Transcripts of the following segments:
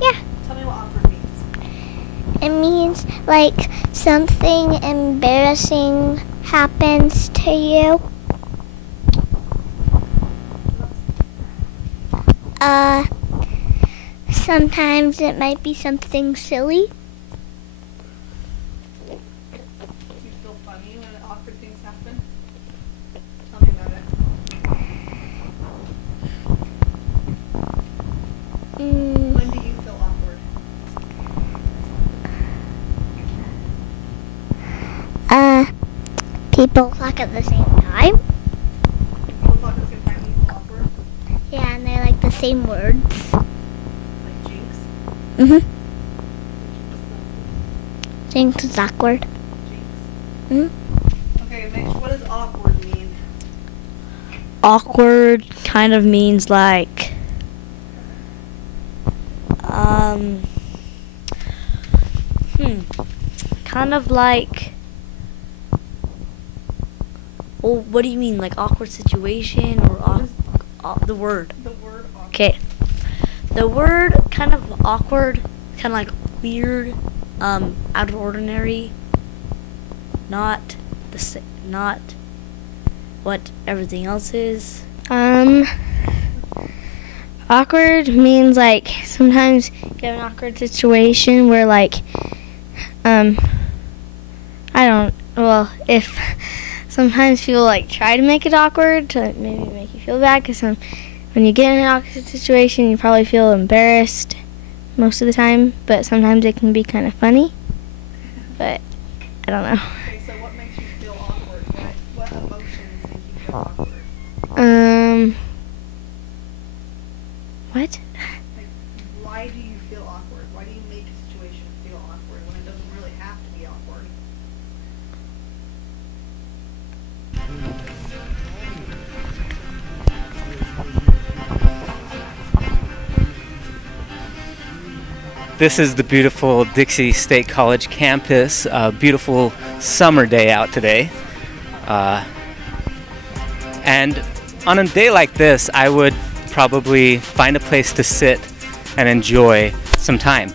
Yeah. Tell me what awkward means. It means like something embarrassing happens to you. Sometimes it might be something silly. Do you feel funny when awkward things happen? Tell me about it. When do you feel awkward? People talk at the same time. People talk at the same time, you feel awkward? Yeah, and they're like the same words. Like jinx? Mhm. Jinx is awkward. Jinx. Mhm. Okay, Mitch, what does awkward mean? Awkward kind of means like kind of like, well, what do you mean, like awkward situation or the word? The word awkward. Okay, the word kind of awkward, kind of like weird, out of ordinary, not not what everything else is. Awkward means like sometimes you have an awkward situation where like, if sometimes people like try to make it awkward to maybe make you feel bad, because when you get in an awkward situation you probably feel embarrassed most of the time, but sometimes it can be kind of funny, but I don't know. Okay, so what makes you feel awkward? What emotions make you feel awkward? What? Like, why do you feel awkward? Why do you make a situation feel awkward when it doesn't really have to be awkward? This is the beautiful Dixie State College campus. A beautiful summer day out today. And on a day like this, I would probably find a place to sit and enjoy some time.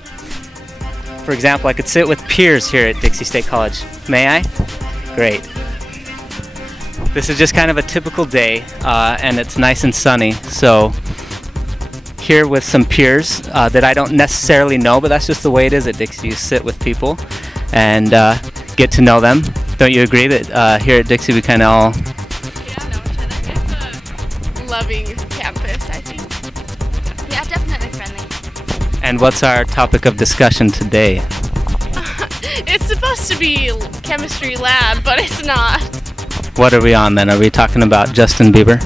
For example, I could sit with peers here at Dixie State College. May I? Great. This is just kind of a typical day, and it's nice and sunny, so here with some peers that I don't necessarily know, but that's just the way it is at Dixie. You sit with people and get to know them. Don't you agree that here at Dixie we kind of all... Yeah, know each other. It's a loving campus, I think. Yeah, definitely friendly. And what's our topic of discussion today? It's supposed to be chemistry lab, but it's not. What are we on then? Are we talking about Justin Bieber?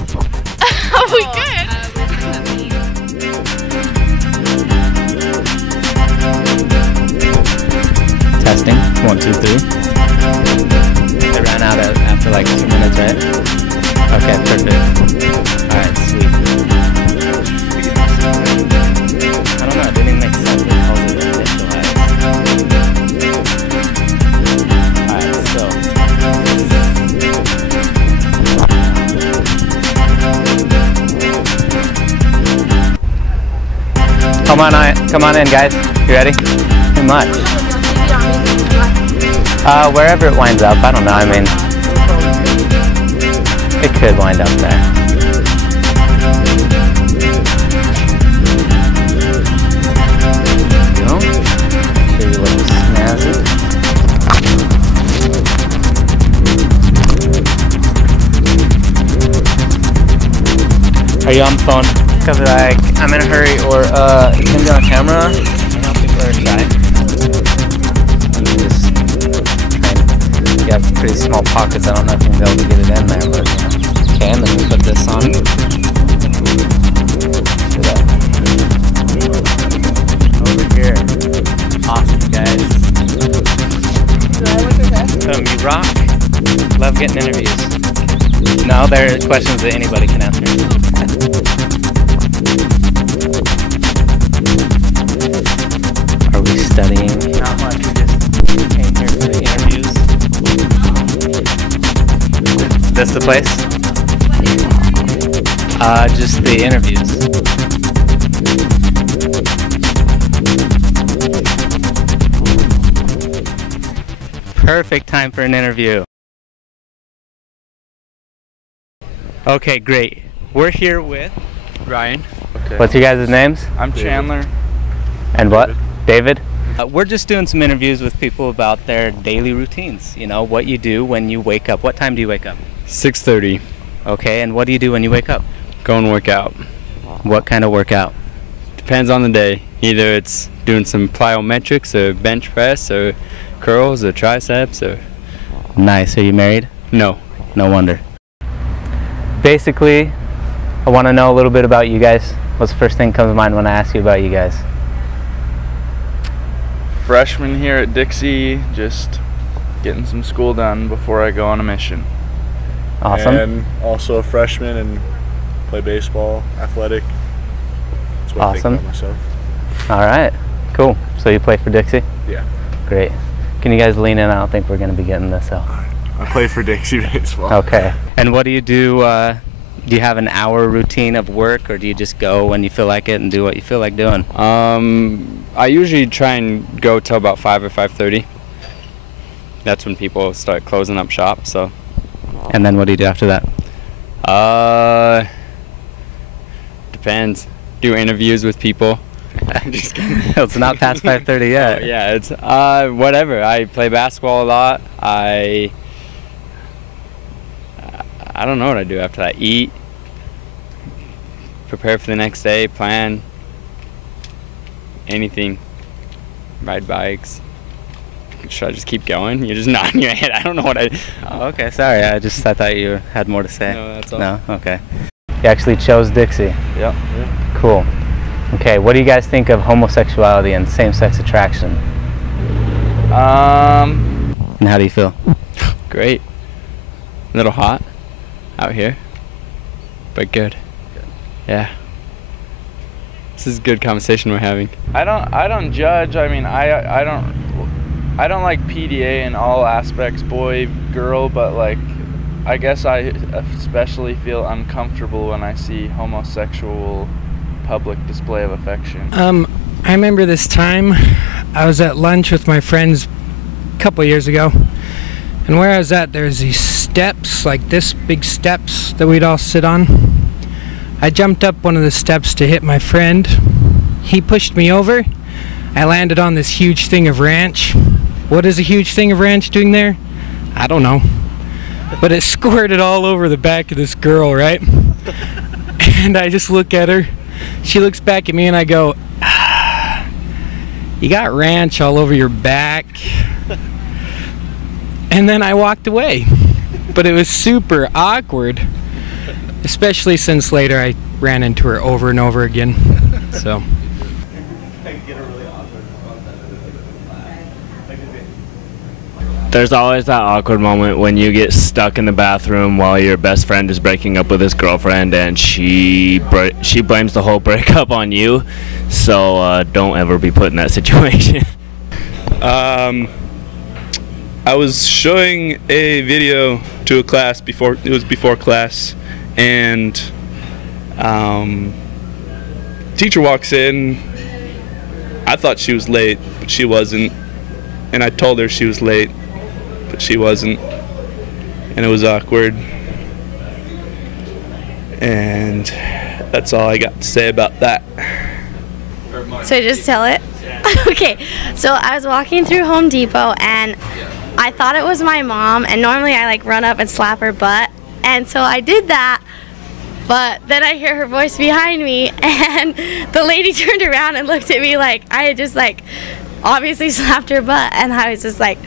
We could. Testing. 1, 2, 3. They ran out after like 2 minutes, right? Okay, perfect. Alright, sweet. I don't know, it didn't even make sense. They called it initialize. Alright, so. Come on in, guys. You ready? Too much. Wherever it winds up, I don't know, I mean, it could wind up there. There you go. Show you what snazzy. Are you on the phone? Because like, I'm in a hurry, or you can be on camera. You know, people are shy. You have pretty small pockets. I don't know if you can be able to get it in there, but you know. Okay, and then we put this on. Over here. Awesome, guys. You rock. Love getting interviews. No, there are questions that anybody can answer. Are we studying? Not much. We just came here for the interviews. This the place? Just the interviews. Perfect time for an interview. Okay, great. We're here with... Ryan. Okay. What's your guys' names? I'm Chandler. And what? David? We're just doing some interviews with people about their daily routines. You know, what you do when you wake up. What time do you wake up? 6:30. Okay, and what do you do when you wake up? Go and work out. What kind of workout? Depends on the day. Either it's doing some plyometrics or bench press or curls or triceps or... Nice. Are you married? No. No wonder. Basically, I want to know a little bit about you guys. What's the first thing that comes to mind when I ask you about you guys? Freshman here at Dixie, just getting some school done before I go on a mission. Awesome. And also a freshman and play baseball, athletic. That's what I think about myself. All right, cool. So you play for Dixie? Yeah. Great. Can you guys lean in? I don't think we're going to be getting this out. I play for Dixie baseball. Okay. And what do you do? Do you have an hour routine of work, or do you just go when you feel like it and do what you feel like doing? I usually try and go till about 5 or 5:30. That's when people start closing up shop, so. And then what do you do after that? Depends. Do interviews with people. Just kidding. It's not past 5:30 yet. Yeah, it's whatever. I play basketball a lot. I don't know what I do after that. Eat, prepare for the next day, plan, anything. Ride bikes. Should I just keep going? You're just nodding your head. I don't know what I... Oh, okay, sorry. I thought you had more to say. No, that's all. No? Okay. You actually chose Dixie. Yep. Cool. Okay, what do you guys think of homosexuality and same-sex attraction? And how do you feel? Great. A little hot out here, but good. Yeah. This is a good conversation we're having. I don't judge. I mean, I don't like PDA in all aspects, boy, girl, but like, I guess I especially feel uncomfortable when I see homosexual public display of affection. I remember this time I was at lunch with my friends a couple years ago, and where I was at, there's these steps, like this big steps that we'd all sit on. I jumped up one of the steps to hit my friend. He pushed me over. I landed on this huge thing of ranch. What is a huge thing of ranch doing there? I don't know. But it squirted all over the back of this girl, right? And I just look at her. She looks back at me and I go, you got ranch all over your back. And then I walked away. But it was super awkward, especially since later I ran into her over and over again. So. There's always that awkward moment when you get stuck in the bathroom while your best friend is breaking up with his girlfriend, and she blames the whole breakup on you. So don't ever be put in that situation. I was showing a video to a class before class, and teacher walks in. I thought she was late, but she wasn't, and I told her she was late, but she wasn't, and it was awkward. And that's all I got to say about that. So just tell it? Okay, so I was walking through Home Depot and I thought it was my mom, and normally I like run up and slap her butt, and so I did that, but then I hear her voice behind me, and the lady turned around and looked at me like I had just like obviously slapped her butt, and I was just like,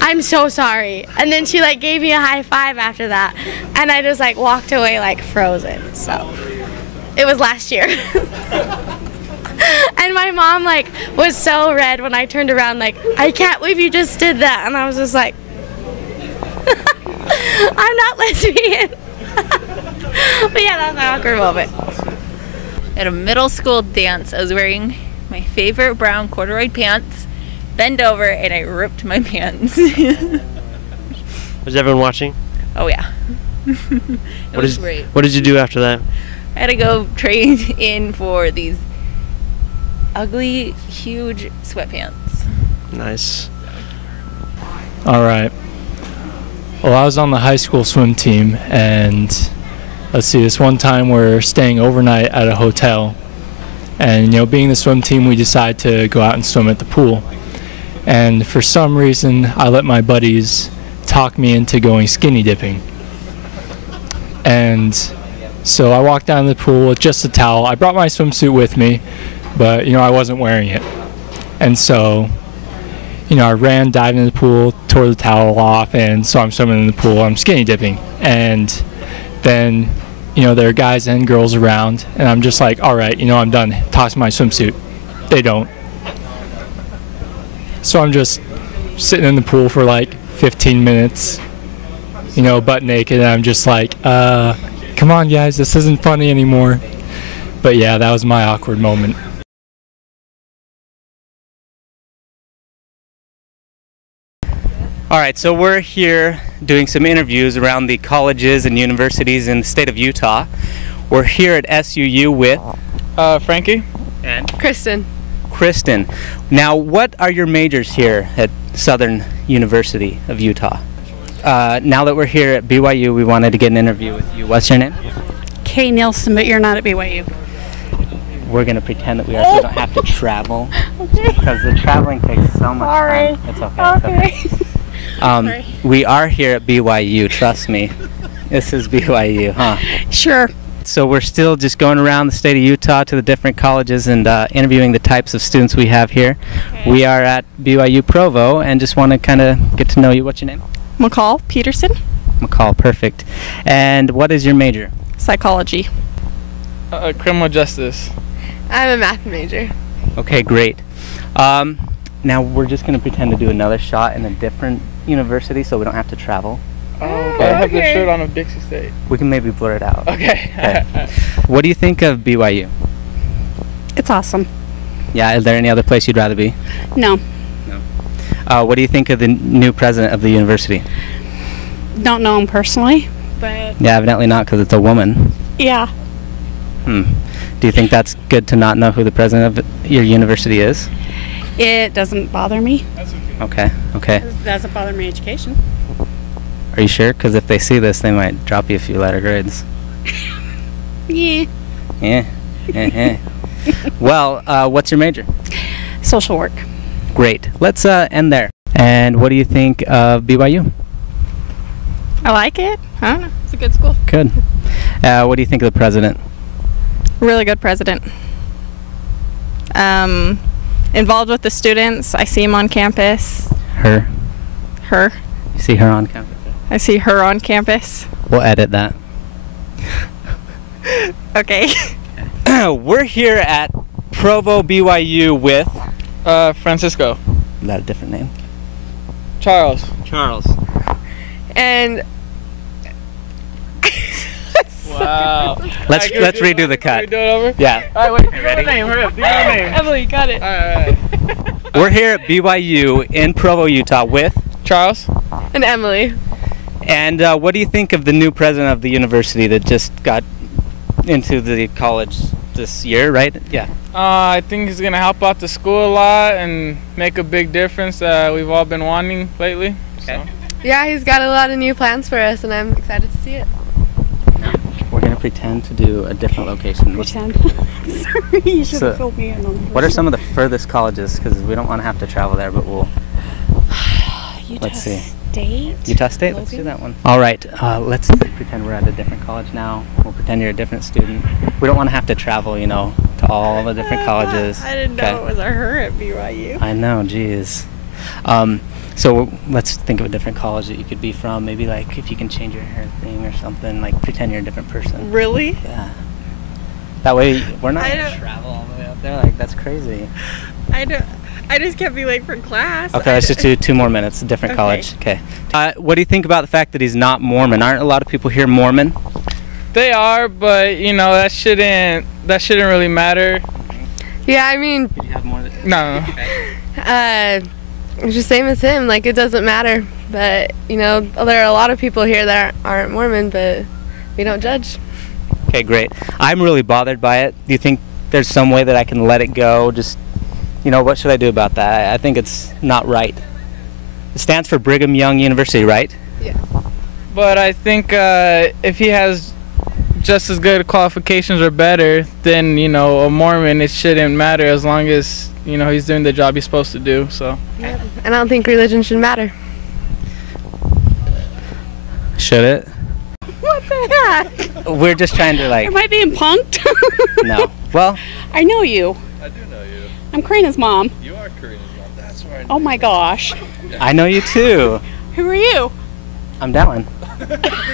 I'm so sorry. And then she like gave me a high five after that, and I just like walked away like frozen. So it was last year. And my mom like was so red when I turned around, like, I can't believe you just did that. And I was just like, I'm not lesbian. But yeah, that was an awkward moment. At a middle school dance, I was wearing my favorite brown corduroy pants, bent over, and I ripped my pants. Was everyone watching? Oh yeah. It was great. What did you do after that? I had to go trade in for these ugly, huge sweatpants. Nice. All right. Well, I was on the high school swim team, and let's see, this one time we're staying overnight at a hotel, and being the swim team, we decided to go out and swim at the pool. And for some reason, I let my buddies talk me into going skinny dipping. And so I walked down to the pool with just a towel. I brought my swimsuit with me, but I wasn't wearing it. And so I ran, dived in the pool, tore the towel off, and so I'm swimming in the pool. I'm skinny dipping, and then there are guys and girls around, and I'm just like, all right, I'm done. Toss my swimsuit. They don't. So I'm just sitting in the pool for like 15 minutes, butt naked, and I'm just like, come on guys, this isn't funny anymore. But yeah, that was my awkward moment. All right, so we're here doing some interviews around the colleges and universities in the state of Utah. We're here at SUU with Frankie and Kristen. Kristen. Now, what are your majors here at Southern University of Utah? Now that we're here at BYU, we wanted to get an interview with you. What's your name? Kay Nielsen, but you're not at BYU. We're going to pretend that we are so we don't have to travel. Because the traveling takes so much time. It's okay. It's okay. We are here at BYU, trust me. This is BYU, huh? Sure. So we're still just going around the state of Utah to the different colleges and interviewing the types of students we have here. Okay. We are at BYU Provo and just want to kind of get to know you. What's your name? McCall Peterson. McCall, perfect. And what is your major? Psychology. Criminal justice. I'm a math major. Okay, great. Now we're just going to pretend to do another shot in a different university so we don't have to travel. Oh, okay. I have the shirt on of Dixie State. We can maybe blur it out. Okay. What do you think of BYU? It's awesome. Yeah, is there any other place you'd rather be? No. No. What do you think of the new president of the university? Don't know him personally, but... Yeah, evidently not, because it's a woman. Yeah. Do you think that's good to not know who the president of your university is? It doesn't bother me. Okay. It doesn't bother me education. Are you sure? Because if they see this, they might drop you a few letter grades. Yeah. Yeah. Well, what's your major? Social work. Great. Let's end there. And what do you think of BYU? I like it. I don't know. It's a good school. Good. What do you think of the president? Really good president. Involved with the students. I see him on campus. Her. You see her on campus? I see her on campus. We'll edit that. Okay. We're here at Provo BYU with Francisco. Is that a different name? Charles. And wow. Let's redo the cut. Can we do it over? Yeah. All right, wait. Do your name. Hurry up. Do your name. Emily, you got it. All right. We're here at BYU in Provo, Utah with Charles and Emily. And what do you think of the new president of the university that just got into the college this year, right? Yeah. I think he's gonna help out the school a lot and make a big difference that we've all been wanting lately. Okay. So. Yeah, he's got a lot of new plans for us, and I'm excited to see it. We're gonna pretend to do a different location. Pretend. Sorry, you should have filled me in on this. What are some of the furthest colleges? Because we don't want to have to travel there, but we'll. Let's see. Utah State. Logan? Let's do that one. All right. Let's pretend we're at a different college now. We'll pretend you're a different student. We don't want to have to travel, to all the different colleges. I didn't know it was a her at BYU. I know. Geez. So let's think of a different college that you could be from. Maybe like if you can change your hair thing or something. Like pretend you're a different person. Really? Yeah. That way we're not gonna travel all the way up there. Like that's crazy. I just can't be late for class. Okay, let's just do 2 more minutes. A different college. Okay. What do you think about the fact that he's not Mormon? Aren't a lot of people here Mormon? They are, but that shouldn't really matter. Yeah, I mean. Did you have more? No. It's the same as him. Like it doesn't matter. But there are a lot of people here that aren't Mormon, but we don't judge. Okay, great. I'm really bothered by it. Do you think there's some way that I can let it go? Just. What should I do about that? I think it's not right. It stands for Brigham Young University, right? Yes. But I think if he has just as good qualifications or better than, you know, a Mormon, it shouldn't matter as long as, you know, he's doing the job he's supposed to do. So. Yeah. And I don't think religion should matter. Should it? What the heck? We're just trying to like. Am I being punked? No. Well. I know you. I do know you. I'm Karina's mom. You are Karina's mom. That's right. Oh my gosh. I know you too. Who are you? I'm Dallin.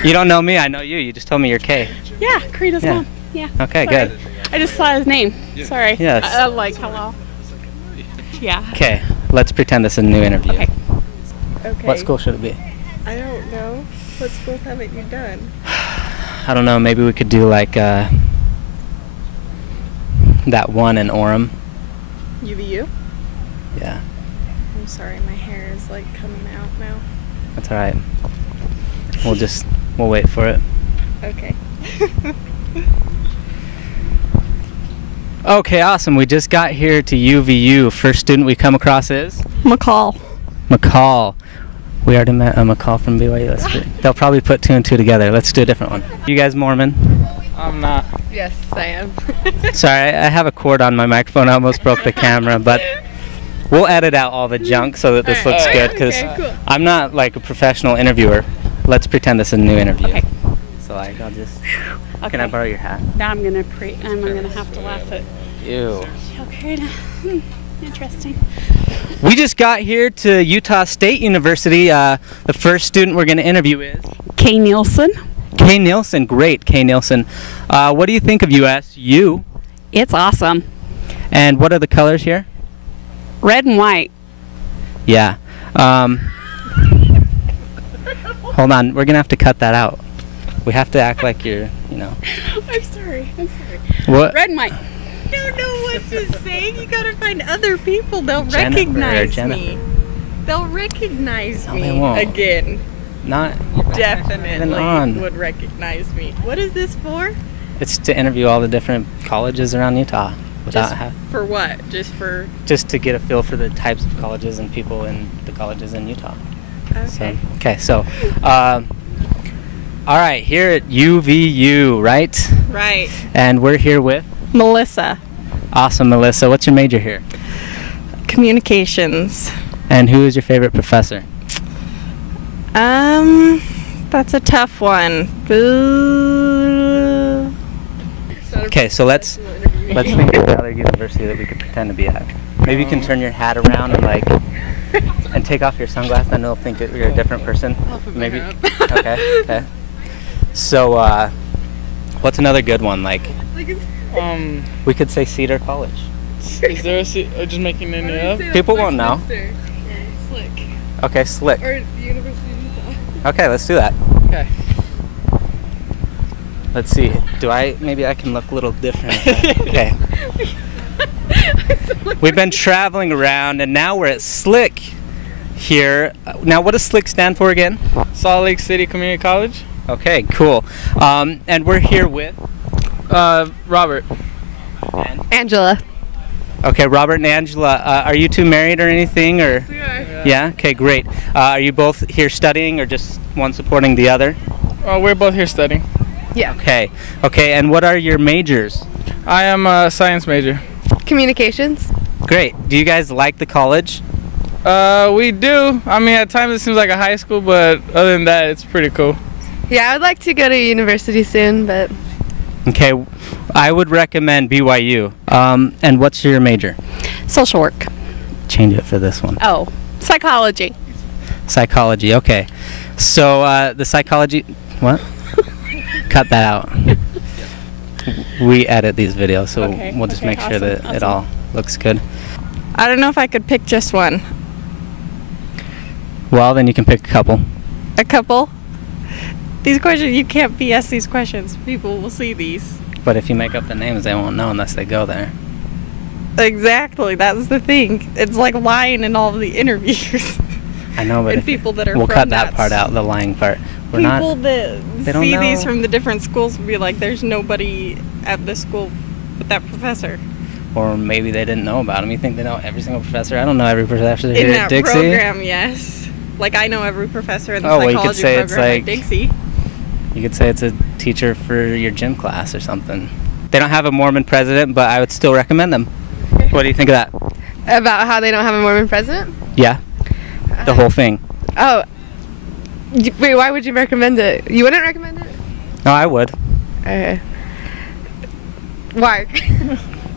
You don't know me, I know you. You just told me you're Kay. Yeah, Karina's mom. Yeah. Okay, Sorry. good. I just saw his name. Sorry. Yes. I'm like, hello. Yeah. Okay, let's pretend this is a new interview. Okay. Okay. What school should it be? I don't know. What schools haven't you done? I don't know, maybe we could do like that one in Orem. UVU? Yeah, I'm sorry, my hair is like coming out now. that's alright. We'll wait for it. Okay. Okay, awesome. We just got here to UVU. First student we come across is? McCall. McCall. We already met a McCall from BYU. They'll probably put 2 and 2 together. Let's do a different one. You guys Mormon? I'm not. Yes, I am. Sorry, I have a cord on my microphone. I almost broke the camera, but we'll edit out all the junk so that this looks good, because I'm not like a professional interviewer. Let's pretend this is a new interview. Okay. So like, I'll just. Okay. Can I borrow your hat? Now I'm gonna have to laugh at. Ew. Okay. Interesting. We just got here to Utah State University. The first student we're going to interview is Kay Nielsen. Kay Nielsen. Great, Kay Nielsen. What do you think of USU? It's awesome. And what are the colors here? Red and white. Yeah. Hold on, we're going to have to cut that out. We have to act like you're, you know. I'm sorry. What? Red and white. I don't know what to say. You gotta find other people. They'll Jennifer, recognize Jennifer. me. They'll recognize No, me they won't. again. Not. Definitely on. would recognize me. What is this for? It's to interview all the different colleges around Utah. Just for what? Just to get a feel for the types of colleges and people in the colleges in Utah. Okay. So, all right, here at UVU, right? Right. And we're here with Melissa. Awesome, Melissa. What's your major here? Communications. And who is your favorite professor? That's a tough one. Boo. Okay, so let's think of another university that we could pretend to be at. Maybe you can turn your hat around and like and take off your sunglasses, then they'll think that you're a different person. Maybe. Okay. So, what's another good one? Like, we could say Cedar College. Is there just making any up? People won't know. Slick. Okay, Slick. Or the University of Utah. Okay, let's do that. Okay. Let's see. Maybe I can look a little different. Okay. We've been traveling around and now we're at Slick here. Now, what does Slick stand for again? Salt Lake City Community College. Okay, cool. And we're here with? Robert. And? Angela. Okay, Robert and Angela. Are you two married or anything? Or? Yeah? Okay, great. Are you both here studying or just one supporting the other? We're both here studying. Yeah. Okay, and what are your majors? I am a science major. Communications. Great. Do you guys like the college? We do. I mean, at times it seems like a high school, but other than that, it's pretty cool. Yeah, I would like to go to university soon, but... Okay, I would recommend BYU. And what's your major? Social work. Change it for this one. Oh, psychology. Psychology, okay. So, the psychology... What? Cut that out. We edit these videos, so we'll just make sure that it all looks good. I don't know if I could pick just one. Well, then you can pick a couple. A couple? These questions, you can't BS these questions. People will see these. But if you make up the names, they won't know unless they go there. Exactly, that's the thing. It's like lying in all of the interviews. I know, but and people that are we'll from cut that part out, the lying part. People that they don't see know. these from the different schools will be like, there's nobody at this school but that professor. Or maybe they didn't know about him. You think they know every single professor? I don't know every professor In here that at Dixie. program, yes. Like, I know every professor in the Oh, well, you could psychology say it's program at like- Dixie. You could say it's a teacher for your gym class or something. They don't have a Mormon president, but I would still recommend them. What do you think of that? About how they don't have a Mormon president? Yeah? The whole thing. Oh. Wait, why would you recommend it? You wouldn't recommend it? No, I would. Okay. Why?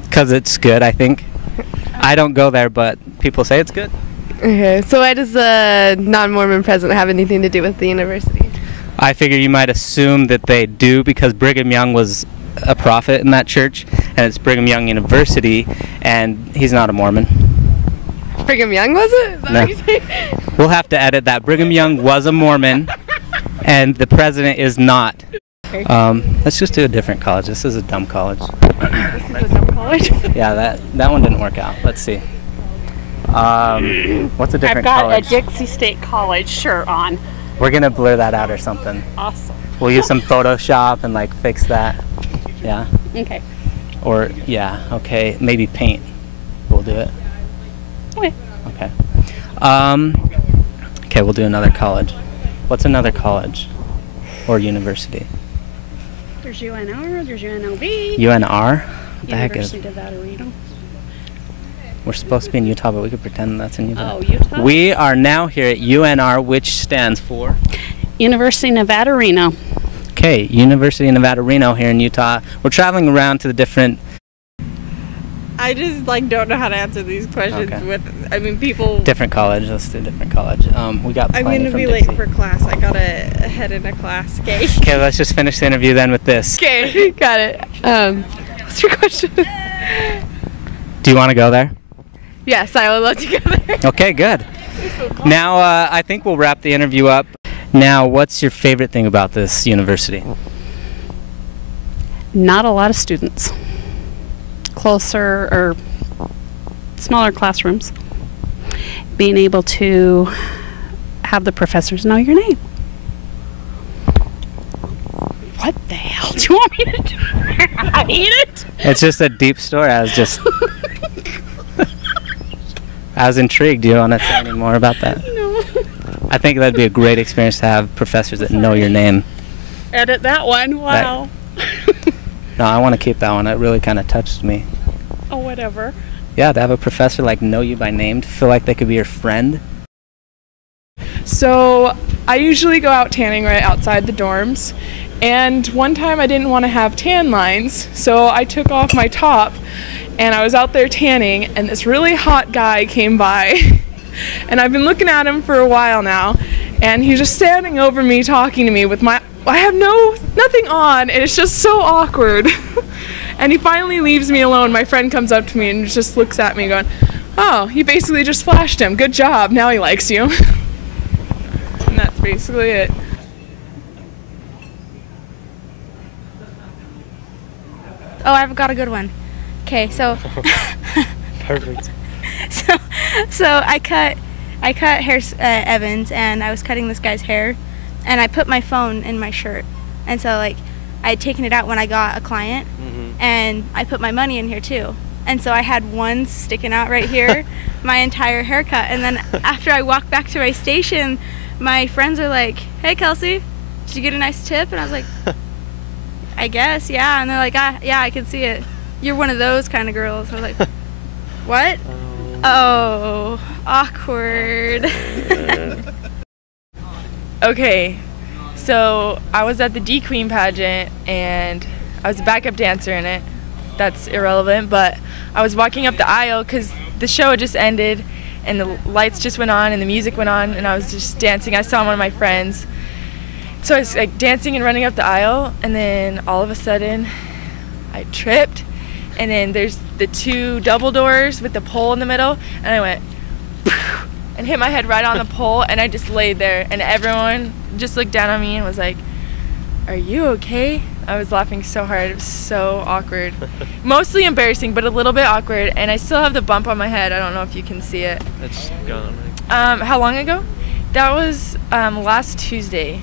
Because it's good, I think. I don't go there, but people say it's good. Okay, so why does the non-Mormon president have anything to do with the university? I figure you might assume that they do because Brigham Young was a prophet in that church, and it's Brigham Young University, and he's not a Mormon. Brigham Young was it? Is that No. what you say? We'll have to edit that. Brigham Young was a Mormon, and the president is not. Let's just do a different college. This is a dumb college. This is a dumb college? Yeah, that one didn't work out. Let's see. What's a different I've got college? a Dixie State College shirt on. We're gonna blur that out or something. Awesome. We'll use some Photoshop and like fix that. Yeah. Okay. Or yeah, okay, maybe paint. We'll do it. Okay. Okay. Okay, we'll do another college. What's another college or university? There's UNR, there's UNLV. UNR? What the heck is? University of Nevada, We're supposed to be in Utah, but we could pretend that's in Utah. Oh, Utah? We are now here at UNR, which stands for? University of Nevada, Reno. Okay, University of Nevada, Reno here in Utah. We're traveling around to the different... I just don't know how to answer these questions Okay. with, people. Different college. Let's do different college. We got I'm plenty going to from be Dixie. late for class. I got to head into class. Okay. Okay, let's just finish the interview then with this. Okay, got it. What's your question? Do you want to go there? Yes, I would love to go there. Okay, good. Now, I think we'll wrap the interview up. Now, what's your favorite thing about this university? Not a lot of students. Closer or smaller classrooms. Being able to have the professors know your name. What the hell do you want me to do? I eat it? It's just a deep story. I was intrigued. Do you want to say any more about that? No. I think that'd be a great experience to have professors that know your name. Edit that one. Wow. No, I want to keep that one. It really kind of touched me. Oh, whatever. Yeah, to have a professor know you by name, to feel like they could be your friend. So I usually go out tanning right outside the dorms, and one time I didn't want to have tan lines, so I took off my top and I was out there tanning, and this really hot guy came by and I've been looking at him for a while now, and he's just standing over me talking to me with I have nothing on, and it's just so awkward. And he finally leaves me alone. My friend comes up to me and just looks at me going, oh, you basically just flashed him. Good job. Now he likes you. And that's basically it. Oh, I've got a good one. Okay, so Perfect. so I cut Evans, and I was cutting this guy's hair, and I put my phone in my shirt, and so I had taken it out when I got a client, and I put my money in here too, and so I had one sticking out right here, my entire haircut, and then after I walked back to my station, my friends are like, "Hey Kelsey, did you get a nice tip?" And I was like, "I guess, yeah," and they're like, "Yeah, I can see it. You're one of those kind of girls." I was like, "What?" Oh, awkward. Okay, so I was at the D Queen pageant and I was a backup dancer in it. That's irrelevant, but I was walking up the aisle because the show had just ended and the lights just went on and the music went on, and I was just dancing. I saw one of my friends. So I was dancing and running up the aisle, and then all of a sudden I tripped, and then there's the two double doors with the pole in the middle, and I went and hit my head right on the pole, and I just laid there, and everyone just looked down on me and was like, "Are you okay?" I was laughing so hard. It was so awkward. Mostly embarrassing, but a little bit awkward, and I still have the bump on my head. I don't know if you can see it. It's gone. How long ago? That was last Tuesday.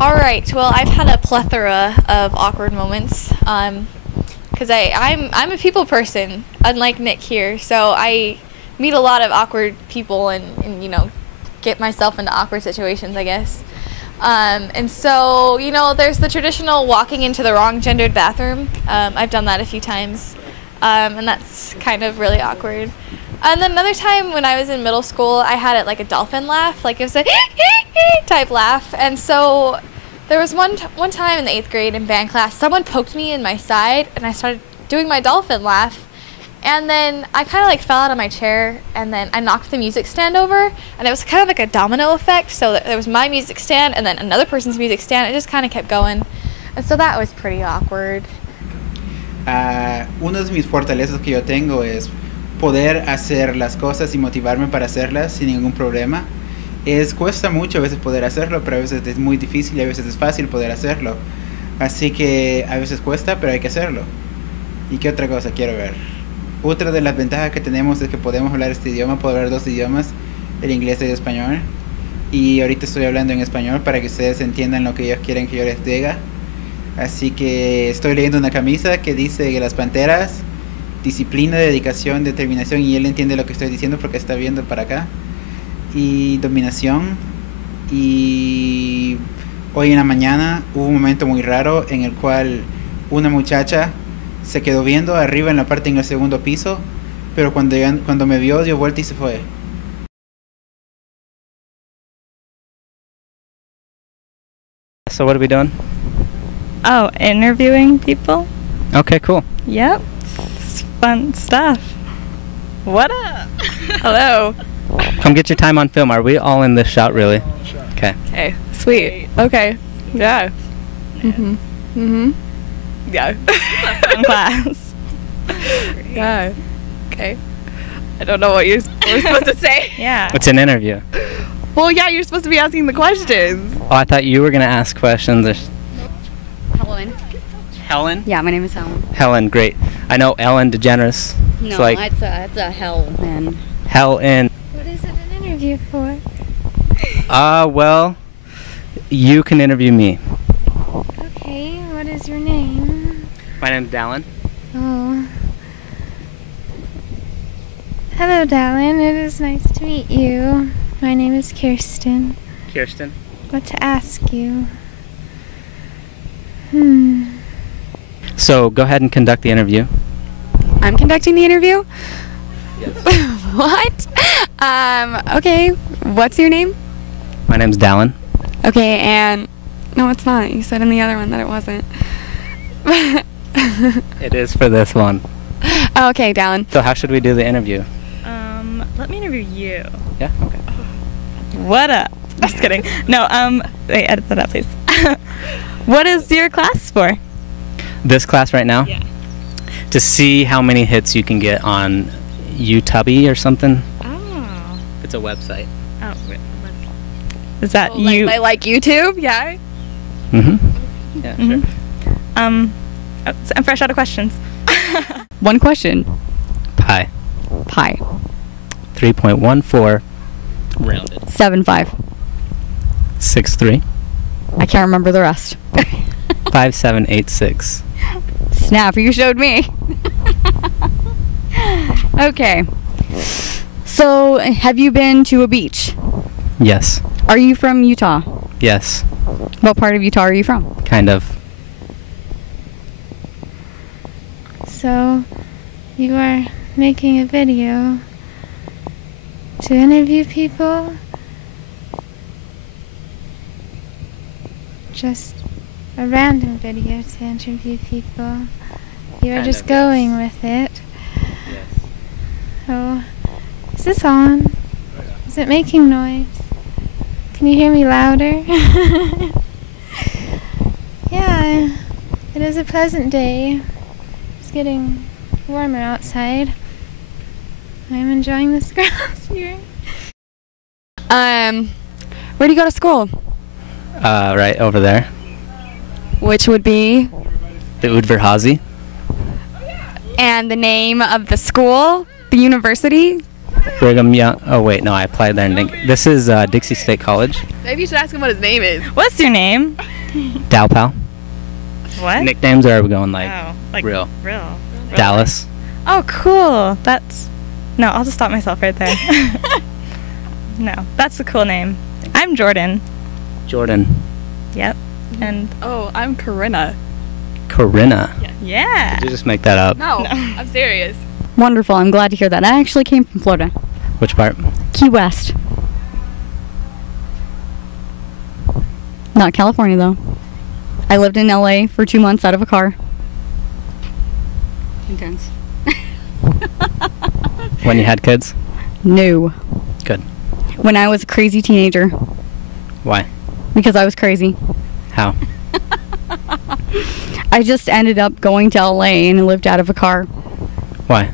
All right. Well, I've had a plethora of awkward moments because I'm a people person, unlike Nick here. So I meet a lot of awkward people and you know, get myself into awkward situations, I guess. And so, you know, there's the traditional walking into the wrong gendered bathroom. I've done that a few times, and that's kind of really awkward. And then another time when I was in middle school, I had it like a dolphin laugh, like it was a type laugh. And so there was one time in the 8th grade in band class, someone poked me in my side, and I started doing my dolphin laugh. And then I kind of like fell out of my chair, and then I knocked the music stand over, and it was kind of like a domino effect. So there was my music stand and then another person's music stand. It just kind of kept going, and so that was pretty awkward. Una de mis fortalezas que yo tengo es poder hacer las cosas y motivarme para hacerlas sin ningún problema. Cuesta mucho a veces poder hacerlo, pero a veces es muy difícil y a veces es fácil poder hacerlo. Así que a veces cuesta, pero hay que hacerlo. ¿Y qué otra cosa quiero ver? Otra de las ventajas que tenemos es que podemos hablar este idioma, puedo hablar 2 idiomas, el inglés y el español. Y ahorita estoy hablando en español para que ustedes entiendan lo que ellos quieren que yo les diga. Así que estoy leyendo una camisa que dice que las panteras, disciplina, dedicación, determinación, y él entiende lo que estoy diciendo porque está viendo para acá. Y dominación. Y hoy en la mañana hubo un momento muy raro en el cual una muchacha se quedó viendo arriba en la parte en el segundo piso, pero cuando me vio dio vuelta y se fue. So what are we doing? Oh, interviewing people? Okay, cool. Yep. It's fun stuff. What up? Hello. Come get your time on film. Are we all in this shot, really? Okay. Okay, sweet. Okay. Yeah. Yeah. Fun class. Yeah. Okay. I don't know what we're supposed to say. Yeah. It's an interview. Well, yeah, you're supposed to be asking the questions. Oh, I thought you were going to ask questions. Helen. Helen? Yeah, my name is Helen. Helen, great. I know Ellen DeGeneres. No, it's like it's a hell, man. Helen. What is it an interview for? Well, you can interview me. Okay, what is your name? My name's Dallin. Oh. Hello, Dallin. It is nice to meet you. My name is Kirsten. Kirsten. What to ask you? So go ahead and conduct the interview. I'm conducting the interview? Yes. What? Okay. What's your name? My name's Dallin. Okay, and... No, it's not. You said in the other one that it wasn't. It is for this one. Oh, okay, Dallin. So how should we do the interview? Let me interview you. Yeah? Okay. What up? Just kidding. No, wait, edit that out, please. What is your class for? This class right now? Yeah. To see how many hits you can get on YouTube or something. Oh. It's a website. Oh, is that you? Like YouTube? Yeah. Mm-hmm. Yeah, sure. I'm fresh out of questions. One question. Pi. 3.14 rounded. 7.5. 6.3. I can't remember the rest. 5.786. Snap, you showed me. Okay. So, have you been to a beach? Yes. Are you from Utah? Yes. What part of Utah are you from? Kind of. So, you are making a video to interview people? Just a random video to interview people. You are just going with it. Yes. Oh, is this on? Is it making noise? Can you hear me louder? Yeah, it is a pleasant day. It's getting warmer outside. I'm enjoying this grass here. Where do you go to school? Right over there. Which would be? The Udvarhazy. And the name of the school? The university? Brigham Young. Oh wait, no, I applied there. This is Dixie State College. Maybe you should ask him what his name is. What's your name? Dalpal. What? Nicknames, or are we going like, Oh, like real? Real. Dallas. Oh, cool. That's No, I'll just stop myself right there. No, that's a cool name. I'm Jordan. Jordan. Yep. And oh, I'm Corinna. Corinna. Yeah. Did you just make that up? No, I'm serious. Wonderful. I'm glad to hear that. I actually came from Florida. Which part? Key West. Not California, though. I lived in LA for 2 months out of a car. Intense. When you had kids? No. Good. When I was a crazy teenager. Why? Because I was crazy. How? I just ended up going to LA and lived out of a car. Why?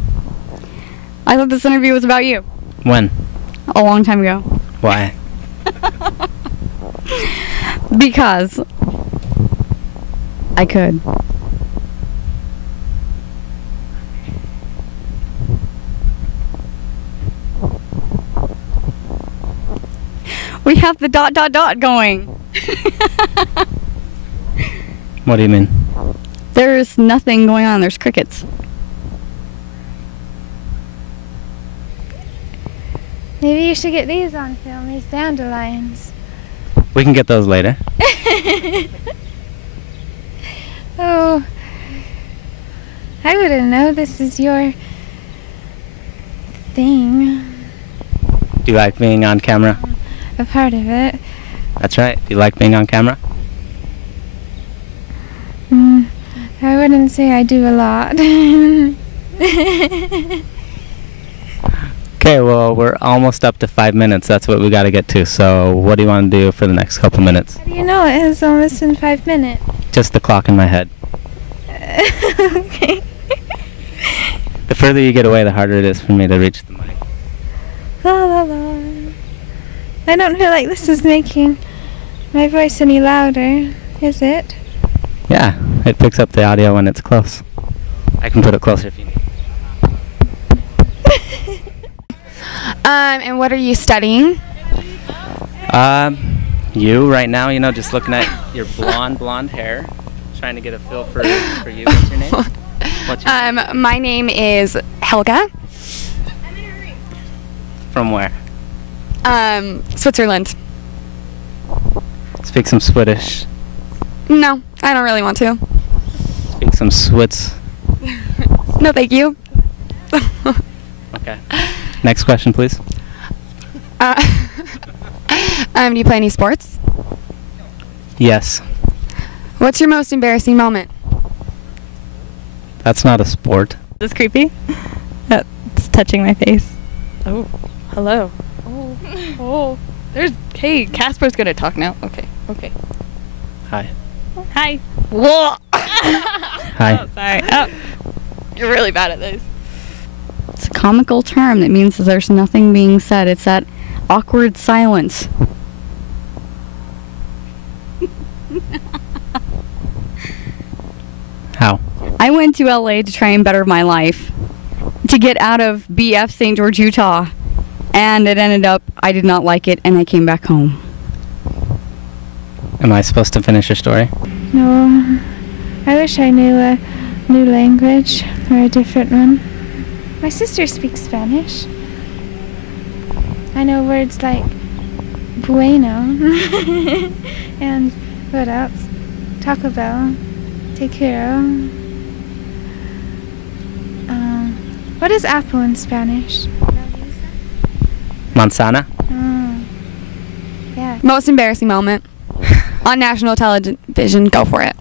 I thought this interview was about you. When? A long time ago. Why? Because I could. We have the ... going. What do you mean? There's nothing going on. There's crickets. Maybe you should get these on film, these dandelions. We can get those later. Oh, I wouldn't know this is your thing. Do you like being on camera? A part of it. That's right. Do you like being on camera? I wouldn't say I do a lot. Okay, well, we're almost up to 5 minutes. That's what we got to get to. So what do you want to do for the next couple minutes? How do you know it has almost been 5 minutes? Just the clock in my head. Okay. The further you get away, the harder it is for me to reach the mic. La la la. I don't feel like this is making my voice any louder, is it? Yeah, it picks up the audio when it's close. I can put it closer if you need. And what are you studying? You right now, you know, just looking at your blonde hair, trying to get a feel for you. What's your name? What's your name? My name is Helga. From where? Switzerland. Speak some Swedish. No, I don't really want to. Speak some Switz. No, thank you. Okay. Next question, please. Do you play any sports? Yes. What's your most embarrassing moment? That's not a sport. Is this creepy? It's touching my face. Oh, hello. Oh, there's. Hey, Casper's gonna talk now. Okay. Hi. Hi. Whoa. Hi. Oh, sorry. Oh, you're really bad at this. It's a comical term that means that there's nothing being said. It's that awkward silence. How? I went to LA to try and better my life, to get out of BF St. George, Utah, and it ended up I did not like it and I came back home. Am I supposed to finish your story? No, I wish I knew a new language or a different one. My sister speaks Spanish. I know words like bueno and what else? Taco Bell, te quiero. What is apple in Spanish? Manzana? Yeah. Most embarrassing moment on national television. Go for it.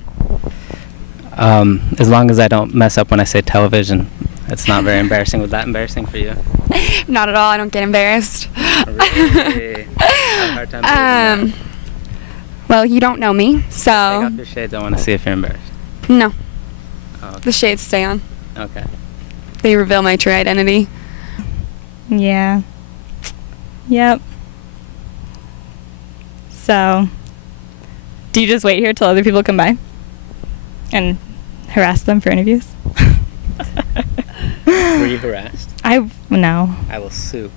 As long as I don't mess up when I say television, it's not very embarrassing. Was that embarrassing for you? Not at all. I don't get embarrassed. Really? I have a hard time believing that. Well, you don't know me, Take so off your shades. I want to see if you're embarrassed. no. Oh, okay. The shades stay on. Okay. They reveal my true identity. Yeah. Yep. So, do you just wait here till other people come by and harass them for interviews? Were you harassed? No. I will sue.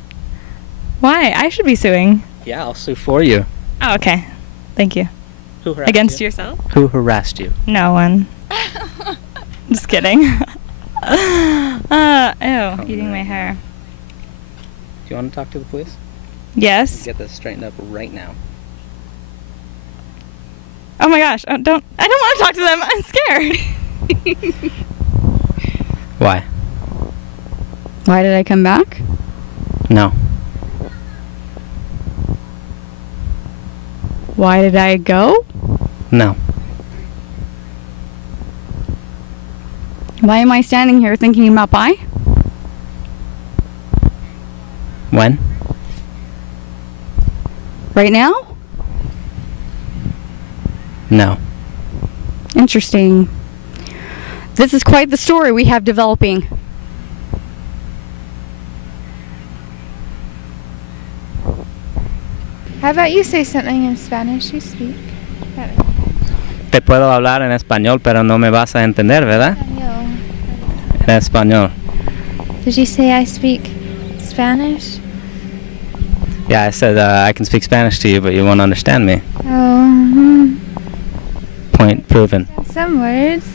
Why? I should be suing. Yeah, I'll sue for you. Oh, okay. Thank you. Who harassed Against you? yourself? Who harassed you? No one. Just kidding. Ew, eating my hair. Do you want to talk to the police? Yes. Get this straightened up right now. Oh my gosh! I don't want to talk to them. I'm scared. Why? Why did I come back? No. Why did I go? No. Why am I standing here thinking about pie? When? Right now? No. Interesting. This is quite the story we have developing. How about you say something in Spanish? You speak. Te puedo hablar en español, pero no me vas a entender, ¿verdad? En español. Did you say I speak Spanish? Yeah, I said I can speak Spanish to you, but you won't understand me. Oh. Point proven. Some words.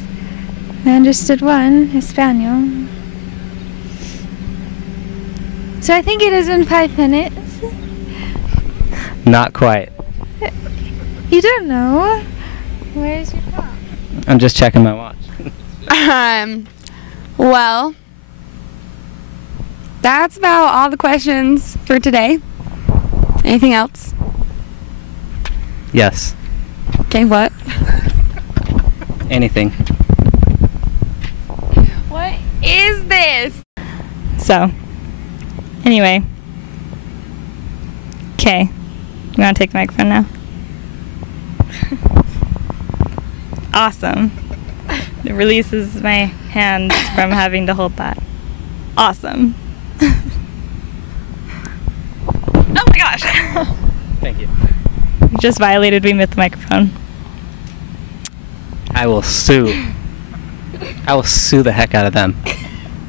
I understood one, Espanol. So I think it has been 5 minutes. Not quite. You don't know. Where's your clock? I'm just checking my watch. Well, that's about all the questions for today. Anything else? Yes. Okay, what? Anything. What is this? So, anyway. Okay. You want to take the microphone now? Awesome. It releases my hands from having to hold that. Awesome. Oh my gosh. Thank you. You just violated me with the microphone. I will sue. I will sue the heck out of them.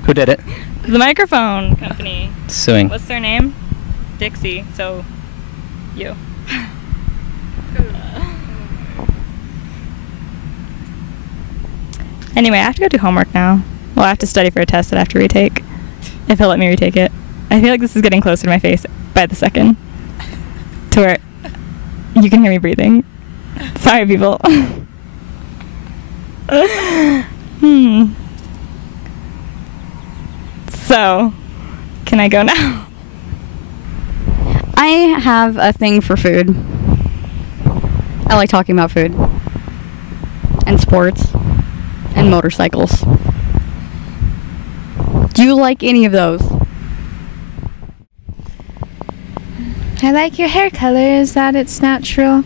Who did it? The microphone company. Suing. What's their name? Dixie. So, you. Anyway, I have to go do homework now. Well, I have to study for a test that I have to retake. If he'll let me retake it. I feel like this is getting closer to my face by the second. To where you can hear me breathing. Sorry, people. So, can I go now? I have a thing for food. I like talking about food. And sports. And motorcycles. Do you like any of those? I like your hair color. Is that its natural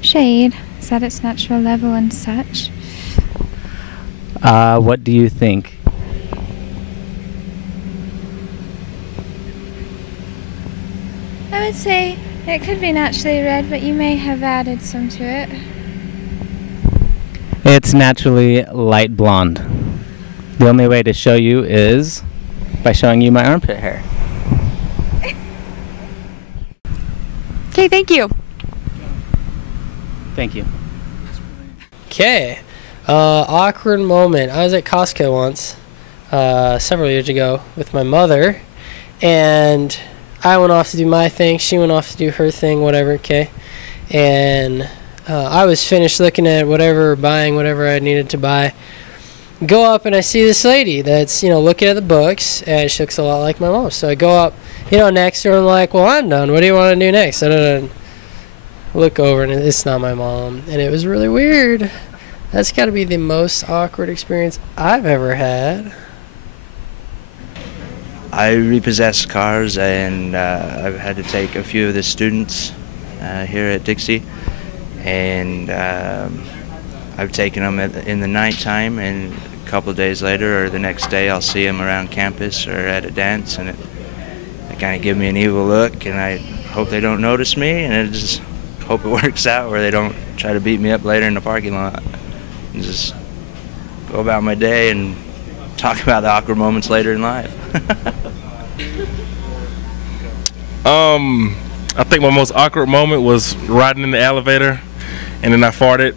shade? Is that its natural level and such? What do you think? I would say it could be naturally red, but you may have added some to it. It's naturally light blonde. The only way to show you is by showing you my armpit hair. Okay, thank you. Thank you. Okay. Awkward moment. I was at Costco once, several years ago, with my mother, and I went off to do my thing. She went off to do her thing, whatever, okay? And I was finished looking at whatever, buying whatever I needed to buy. Go up and I see this lady that's, looking at the books, and she looks a lot like my mom. So I go up, next to her, and I'm like, well, I'm done. What do you want to do next? I look over, and it's not my mom. And it was really weird. That's got to be the most awkward experience I've ever had. I repossess cars, and I've had to take a few of the students here at Dixie, and I've taken them in the nighttime, and a couple of days later or the next day I'll see them around campus or at a dance, and they kind of give me an evil look, and I hope they don't notice me, and I just hope it works out where they don't try to beat me up later in the parking lot. And just go about my day and talk about the awkward moments later in life. I think my most awkward moment was riding in the elevator, and then I farted,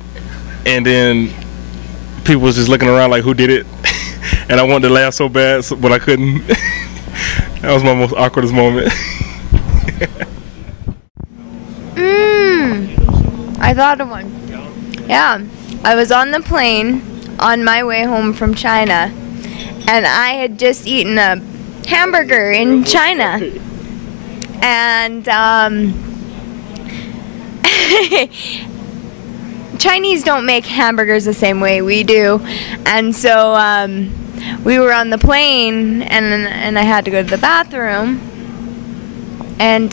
and then people was just looking around like, who did it? And I wanted to laugh so bad, but I couldn't. That was my most awkwardest moment. I thought of one. Yeah, I was on the plane on my way home from China, and I had just eaten a hamburger in China. And Chinese don't make hamburgers the same way we do. And so we were on the plane, and I had to go to the bathroom. And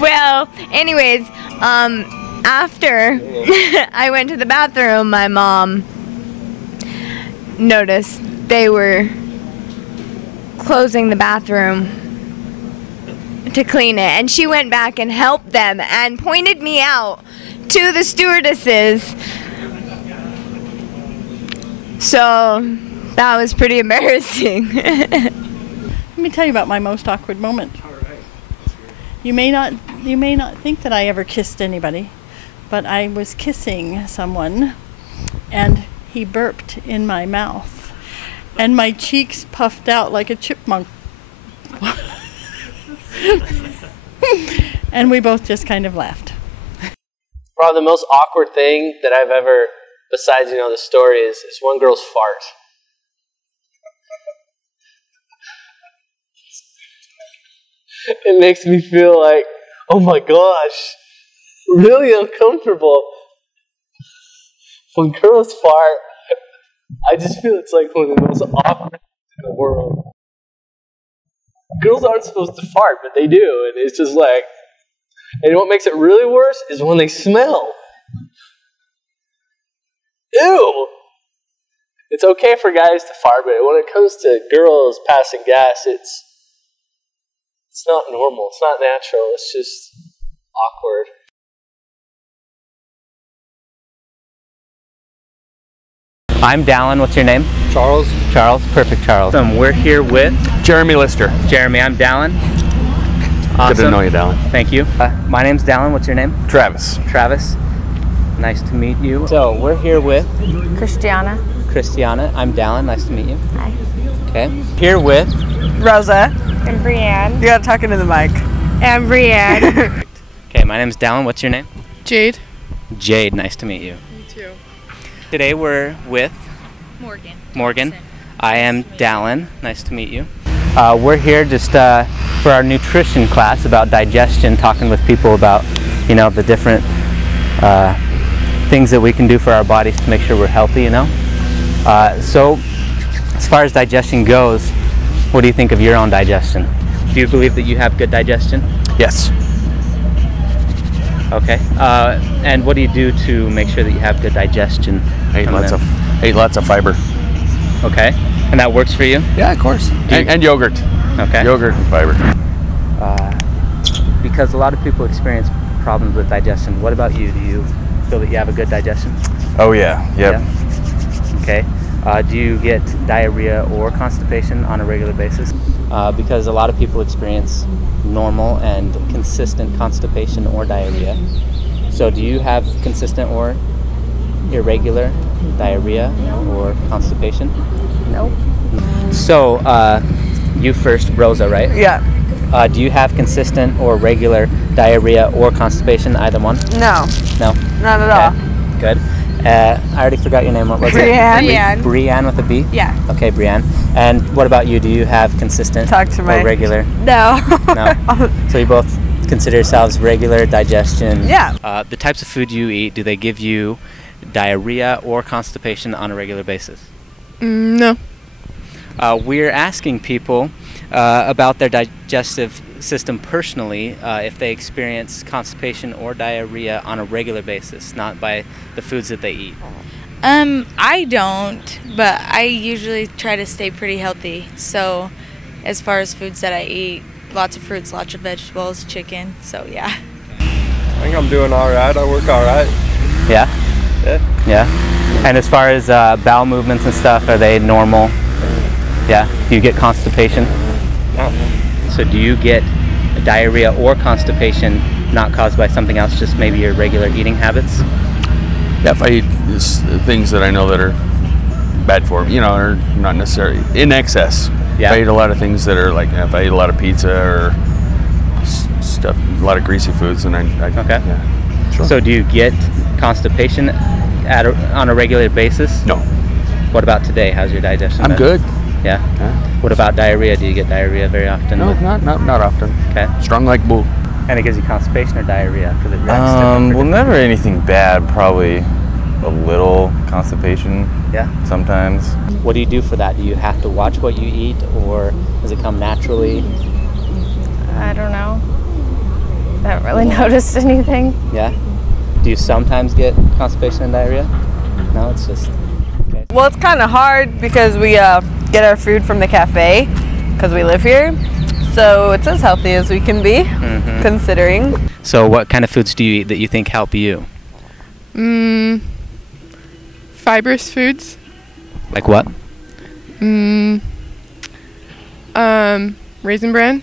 well, anyways, after I went to the bathroom, my mom noticed they were closing the bathroom to clean it, and she went back and helped them and pointed me out to the stewardesses. So that was pretty embarrassing. Let me tell you about my most awkward moment. You may not think that I ever kissed anybody, but I was kissing someone and he burped in my mouth and my cheeks puffed out like a chipmunk. And we both just kind of laughed. Probably the most awkward thing that I've ever, besides, the story, is one girl's fart. It makes me feel like, oh my gosh, really uncomfortable. When girls fart, I just feel it's like one of the most awkward things in the world. Girls aren't supposed to fart, but they do, and it's just like, and what makes it really worse is when they smell. Ew! It's okay for guys to fart, but when it comes to girls passing gas, it's not normal. It's not natural. It's just awkward. I'm Dallin. What's your name? Charles. Charles. Perfect, Charles. We're here with Jeremy Lister. Jeremy. I'm Dallin. Awesome. Good to know you, Dallin. Thank you. My name's Dallin. What's your name? Travis. Travis. Nice to meet you. So we're here with Christiana. Christiana. I'm Dallin. Nice to meet you. Hi. Okay. Here with Rosa. And Brienne. You gotta talk into the mic. And Brienne. Okay, my name's Dallin. What's your name? Jade. Jade. Nice to meet you. Me too. Today we're with Morgan. Morgan. I am Dallin. Nice to meet you. We're here just for our nutrition class about digestion, talking with people about, the different things that we can do for our bodies to make sure we're healthy, So, as far as digestion goes, what do you think of your own digestion? Do you believe that you have good digestion? Yes. Okay. And what do you do to make sure that you have good digestion? Ate lots of fiber. Okay. And that works for you? Yeah, of course. And yogurt. Okay. Yogurt and fiber. Because a lot of people experience problems with digestion. What about you? Do you feel that you have a good digestion? Oh yeah. Yep. Yeah. Okay. Do you get diarrhea or constipation on a regular basis? Because a lot of people experience normal and consistent constipation or diarrhea. So do you have consistent or irregular diarrhea or constipation? Nope. So, you first, Rosa, right? Yeah. Do you have consistent or regular diarrhea or constipation, either one? No. No? Not at all. Good. I already forgot your name. What was Brienne. it? Brienne with a B? Yeah. Okay, Brienne. And what about you? Do you have consistent or regular? No. No? So you both consider yourselves regular digestion? Yeah. The types of food you eat, do they give you diarrhea or constipation on a regular basis? No. We're asking people about their digestive system personally, if they experience constipation or diarrhea on a regular basis, not by the foods that they eat. I don't, but I usually try to stay pretty healthy. So as far as foods that I eat, lots of fruits, lots of vegetables, chicken, so yeah. I think I'm doing all right. I work all right. Yeah? Yeah. Yeah. And as far as bowel movements and stuff, are they normal? Yeah. Do you get constipation? No. So do you get diarrhea or constipation not caused by something else, just maybe your regular eating habits? Yeah, if I eat things that I know that are bad for me, or not necessarily in excess. Yeah. If I eat a lot of things that are like, if I eat a lot of pizza or stuff, a lot of greasy foods, and Okay. Yeah, sure. So do you get constipation on a regular basis? No. What about today? How's your digestion? I'm been? good. Yeah. What about diarrhea? Do you get diarrhea very often? No, not often. Okay. Strong like bull. And it gives you constipation or diarrhea? Because it reacts different for Well, never anything bad. Probably a little constipation. Yeah. Sometimes. What do you do for that? Do you have to watch what you eat, or does it come naturally? I don't know. I haven't really noticed anything. Yeah. Do you sometimes get constipation and diarrhea? No, it's just. Okay. Well, it's kind of hard because we get our food from the cafe because we live here. So it's as healthy as we can be, considering. So what kind of foods do you eat that you think help you? Fibrous foods. Like what? Raisin bran.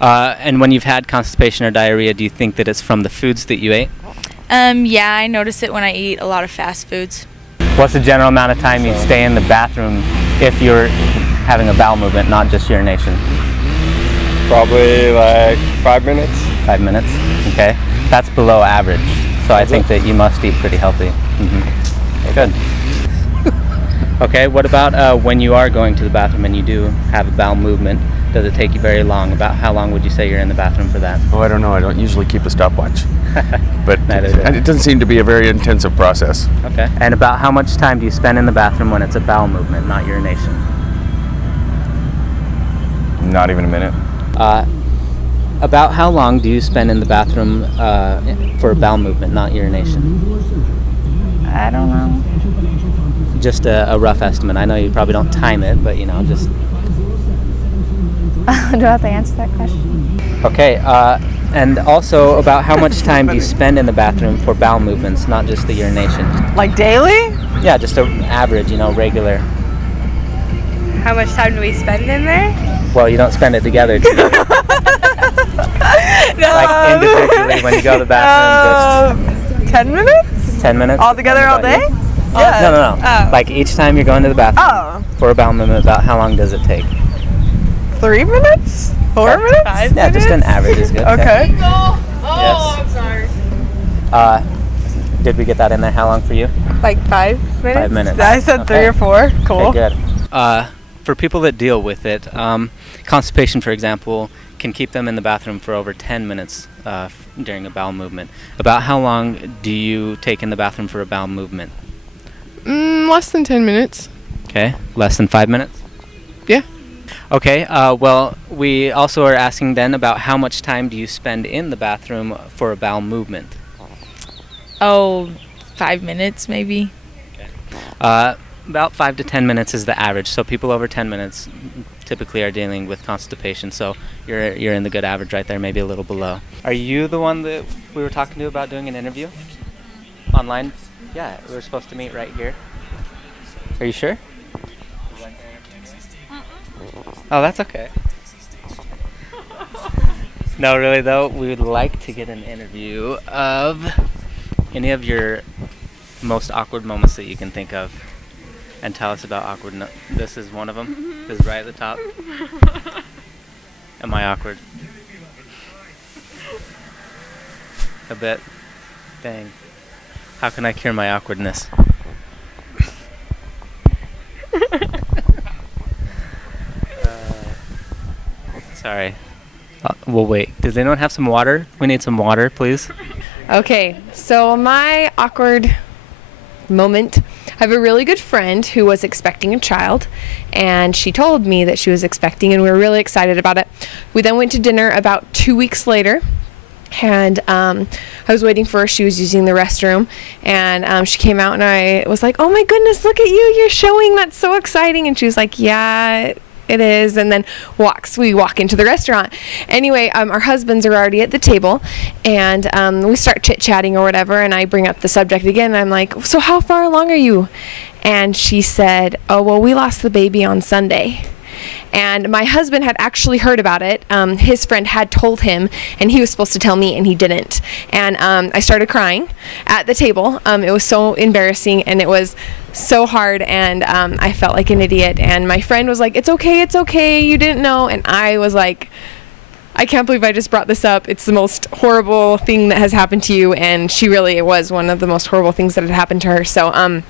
And when you've had constipation or diarrhea, do you think that it's from the foods that you ate? Yeah, I notice it when I eat a lot of fast foods. What's the general amount of time you stay in the bathroom if you're having a bowel movement, not just urination? Probably like 5 minutes. 5 minutes, okay. That's below average. So I think that you must eat pretty healthy. Good. Okay, what about when you are going to the bathroom and you do have a bowel movement? Does it take you very long? About how long would you say you're in the bathroom for that? Oh, I don't know. I don't usually keep a stopwatch. But Neither do I. it doesn't seem to be a very intensive process. Okay. And about how much time do you spend in the bathroom when it's a bowel movement, not urination? Not even a minute. About how long do you spend in the bathroom for a bowel movement, not urination? I don't know. Just a rough estimate. I know you probably don't time it, but just. Do I have to answer that question? Okay. And also about how much time do you spend in the bathroom for bowel movements, not just the urination? Like daily? Yeah, just an average, regular. How much time do we spend in there? Well, you don't spend it together. Like individually when you go to the bathroom. Just 10 minutes? 10 minutes? All together all day? Yeah. No. Oh. Like each time you're going to the bathroom for a bowel movement, about how long does it take? 3 minutes? 4 minutes? 5 Yeah, minutes? just an average is good. Okay. Yes. I'm sorry. Did we get that in there? How long for you? Like 5 minutes? 5 minutes. I said 3 or 4. Cool. Okay, good. For people that deal with it, constipation, for example, can keep them in the bathroom for over 10 minutes during a bowel movement. About how long do you take in the bathroom for a bowel movement? Less than 10 minutes. Okay, less than 5 minutes? Yeah. Okay, well, we also are asking then about how much time do you spend in the bathroom for a bowel movement? Oh, 5 minutes maybe. About 5 to 10 minutes is the average. So people over 10 minutes typically are dealing with constipation. So you're in the good average right there, maybe a little below. Are you the one that we were talking to about doing an interview? Online? Yeah, we were supposed to meet right here. Are you sure? Oh, that's okay. No, really though, we would like to get an interview of any of your most awkward moments that you can think of, and tell us about awkward. This is one of them. This is right at the top. Am I awkward? A bit. Dang. How can I cure my awkwardness? Sorry. We'll wait. Does anyone have some water? We need some water, please. Okay, so my awkward moment, I have a really good friend who was expecting a child, and she told me that she was expecting, and we were really excited about it. We then went to dinner about 2 weeks later, and I was waiting for her. She was using the restroom, and she came out, and I was like, oh my goodness, look at you, you're showing, that's so exciting. And she was like, yeah, it is. And then we walk into the restaurant. Anyway, our husbands are already at the table, and we start chit-chatting or whatever, and I bring up the subject again, and I'm like, so how far along are you? And she said, oh, well, we lost the baby on Sunday. And my husband had actually heard about it. His friend had told him, and he was supposed to tell me, and he didn't. And I started crying at the table. It was so embarrassing, and it was so hard, and I felt like an idiot. And my friend was like, it's okay, you didn't know. And I was like, I can't believe I just brought this up. It's the most horrible thing that has happened to you. And she really was one of the most horrible things that had happened to her. So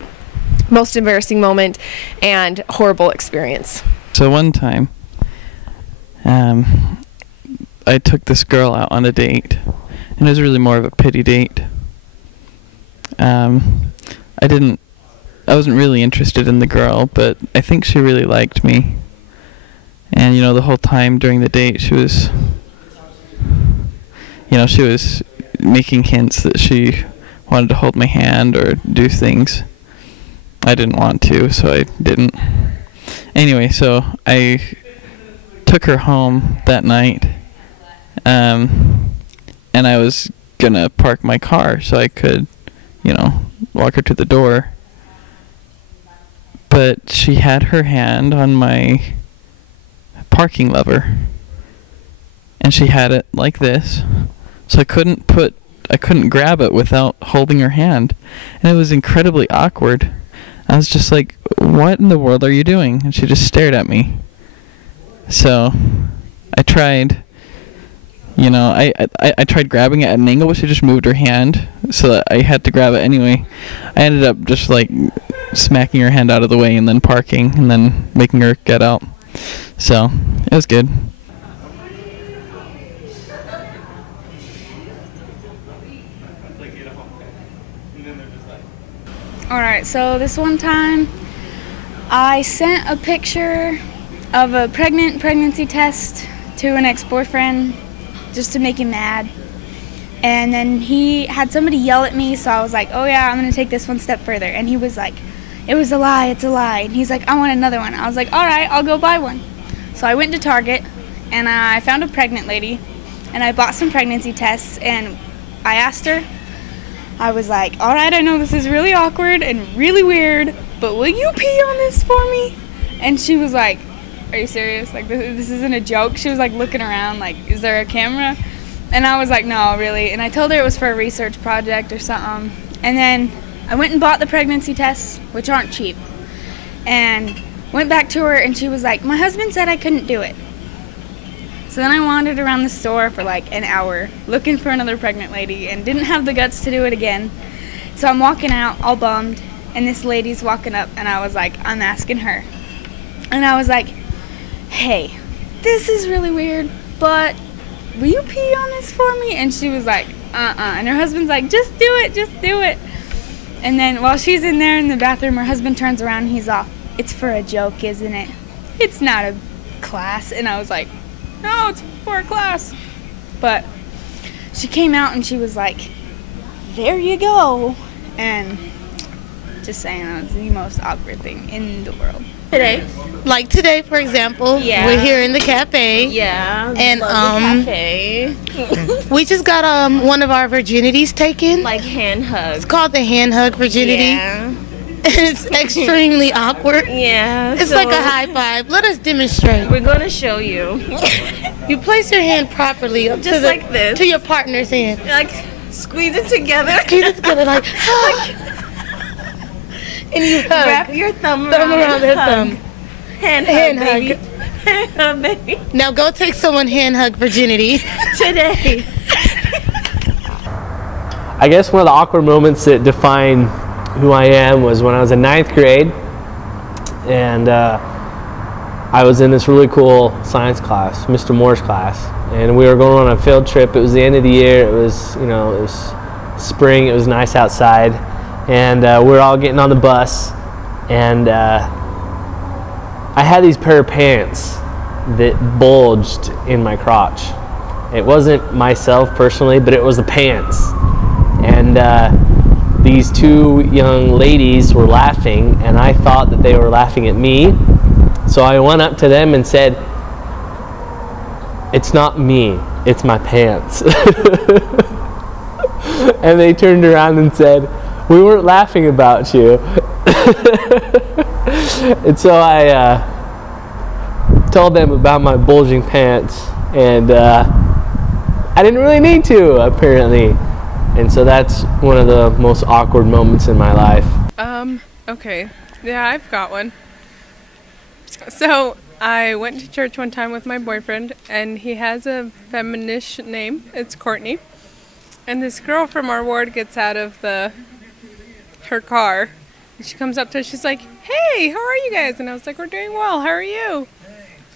most embarrassing moment and horrible experience. So one time, I took this girl out on a date, and it was really more of a pity date. I wasn't really interested in the girl, but I think she really liked me. And, you know, the whole time during the date, she was making hints that she wanted to hold my hand or do things. I didn't want to, so I didn't. Anyway, so I took her home that night, and I was gonna park my car so I could, walk her to the door. But she had her hand on my parking lever, and she had it like this, so I couldn't grab it without holding her hand, and it was incredibly awkward. I was just like, what in the world are you doing? And she just stared at me. So I tried, I tried grabbing it at an angle, but she just moved her hand, so that I had to grab it anyway. I ended up just like smacking her hand out of the way and then parking and then making her get out. So it was good. Alright, so this one time I sent a picture of a pregnancy test to an ex-boyfriend just to make him mad. And then he had somebody yell at me, so I was like, oh yeah, I'm going to take this one step further. And he was like, it was a lie, it's a lie. And he's like, I want another one. I was like, alright, I'll go buy one. So I went to Target, and I found a pregnant lady, and I bought some pregnancy tests, and I asked her, I was like, alright, I know this is really awkward and really weird, but will you pee on this for me? And she was like, are you serious? Like, this isn't a joke? She was like looking around like, is there a camera? And I was like, no, really. And I told her it was for a research project or something. And then I went and bought the pregnancy tests, which aren't cheap, and went back to her, and she was like, my husband said I couldn't do it. So then I wandered around the store for like an hour looking for another pregnant lady and didn't have the guts to do it again. So I'm walking out all bummed, and this lady's walking up, and I was like, I'm asking her. And I was like, hey, this is really weird, but will you pee on this for me? And she was like, and her husband's like, just do it. And then while she's in there in the bathroom, her husband turns around and he's off. It's for a joke, isn't it? It's not a class. And I was like, no, it's for a class. But she came out and she was like, there you go. And just saying, that was the most awkward thing in the world. Today, for example, we're here in the cafe. Yeah, and the cafe. we just got one of our virginities taken. Like hand hug. It's called the hand hug virginity. Yeah. It's extremely awkward. Yeah. It's like a high five. Let us demonstrate. We're gonna show you. You place your hand properly up Just to like this. to your partner's hand. Like squeeze it together. Squeeze it together like. And you hug. Wrap your thumb around their hug. thumb. Hand hug. Hand hug, baby. Now go take someone hand hug virginity Today. I guess one of the awkward moments that define who I am was when I was in 9th grade, and I was in this really cool science class, Mr. Moore's class, and we were going on a field trip. It was the end of the year. It was, it was spring. It was nice outside, and we were all getting on the bus, and I had these pair of pants that bulged in my crotch. It wasn't myself personally, but it was the pants. And these two young ladies were laughing, and I thought that they were laughing at me. So I went up to them and said, "It's not me, it's my pants." And they turned around and said, "We weren't laughing about you." And so I told them about my bulging pants, and I didn't really need to, apparently. And so that's one of the most awkward moments in my life. Okay. Yeah, I've got one. So, I went to church one time with my boyfriend, and he has a feminine name. It's Courtney. And this girl from our ward gets out of her car, and she comes up to us. She's like, "Hey, how are you guys?" And I was like, "We're doing well. How are you?"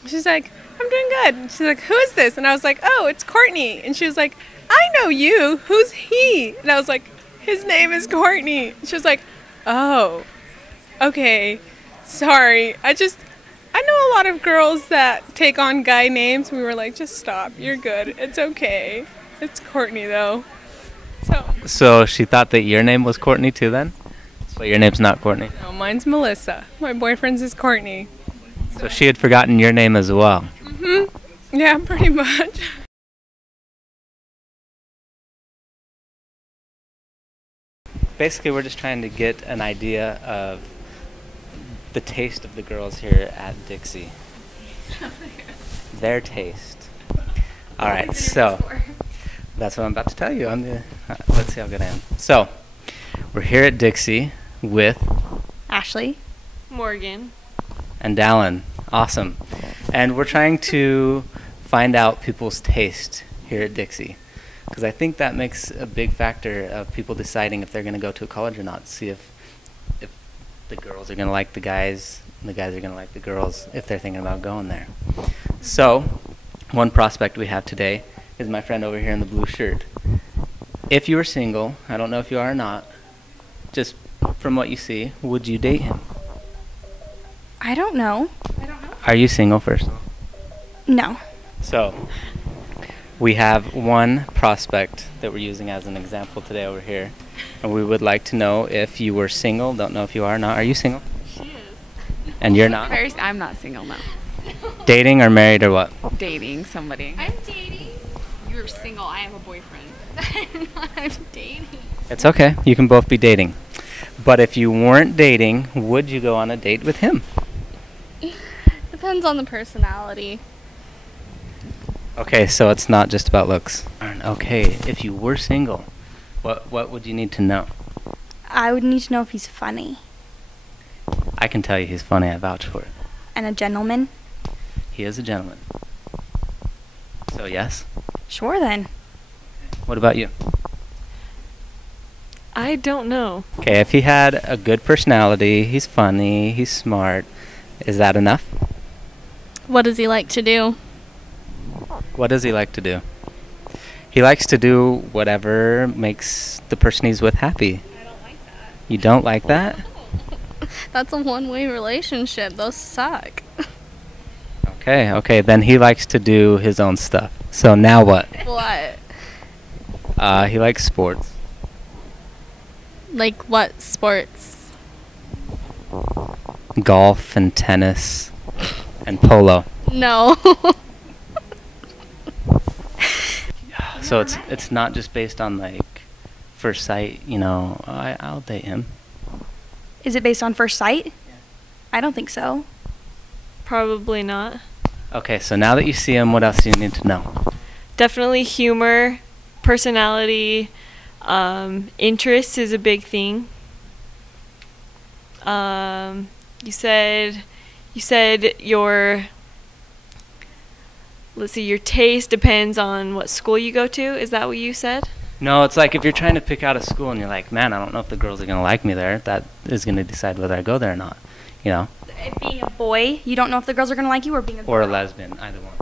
She's like, "I'm doing good." And she's like, "Who is this?" And I was like, "Oh, it's Courtney." And she was like, "I know you. Who's he?" And I was like, "His name is Courtney." She was like, "Oh, okay. Sorry. I know a lot of girls that take on guy names." We were like, "Just stop. You're good. It's okay. It's Courtney, though." So she thought that your name was Courtney too then? But your name's not Courtney. No, mine's Melissa. My boyfriend's is Courtney. So she had forgotten your name as well. Yeah, pretty much. Basically, we're just trying to get an idea of the taste of the girls here at Dixie. Their taste. All right, so that's what I'm about to tell you. Let's see how good I am. So, we're here at Dixie with Ashley, Morgan, and Dallin. Awesome. And we're trying to find out people's taste here at Dixie, because I think that makes a big factor of people deciding if they're going to go to a college or not. See if the girls are going to like the guys, and the guys are going to like the girls if they're thinking about going there. So, one prospect we have today is my friend over here in the blue shirt. If you were single, I don't know if you are or not, just from what you see, would you date him? I don't know. Are you single first? No. So, we have one prospect that we're using as an example today over here, and we would like to know if you were single. Don't know if you are or not. Are you single? She is. And you're not? I'm not single, no. Dating or married or what? Dating somebody. I'm dating. You're single. I have a boyfriend. I'm dating. It's okay. You can both be dating. But if you weren't dating, would you go on a date with him? Depends on the personality. Okay, so it's not just about looks. Okay, if you were single, what would you need to know? I would need to know if he's funny I can tell you he's funny. I vouch for it. and a gentleman. He is a gentleman. So yes? Sure then. What about you? I don't know. Okay, if he had a good personality, he's funny, he's smart, is that enough? What does he like to do? What does he like to do? He likes to do whatever makes the person he's with happy. I don't like that. You don't like that? That's a one-way relationship. Those suck. Okay, then he likes to do his own stuff. So now what? What? He likes sports. Like what sports? Golf and tennis and polo. No. So it's not just based on like first sight, you know, I'll date him. Is it based on first sight? Yeah. I don't think so. Probably not. Okay, so now that you see him, what else do you need to know? Definitely humor, personality, interest is a big thing. You said your taste depends on what school you go to. Is that what you said? No, it's like if you're trying to pick out a school and you're like, man, I don't know if the girls are going to like me there. That is going to decide whether I go there or not, you know? Being a boy, you don't know if the girls are going to like you, or being a girl? Or a lesbian, either one.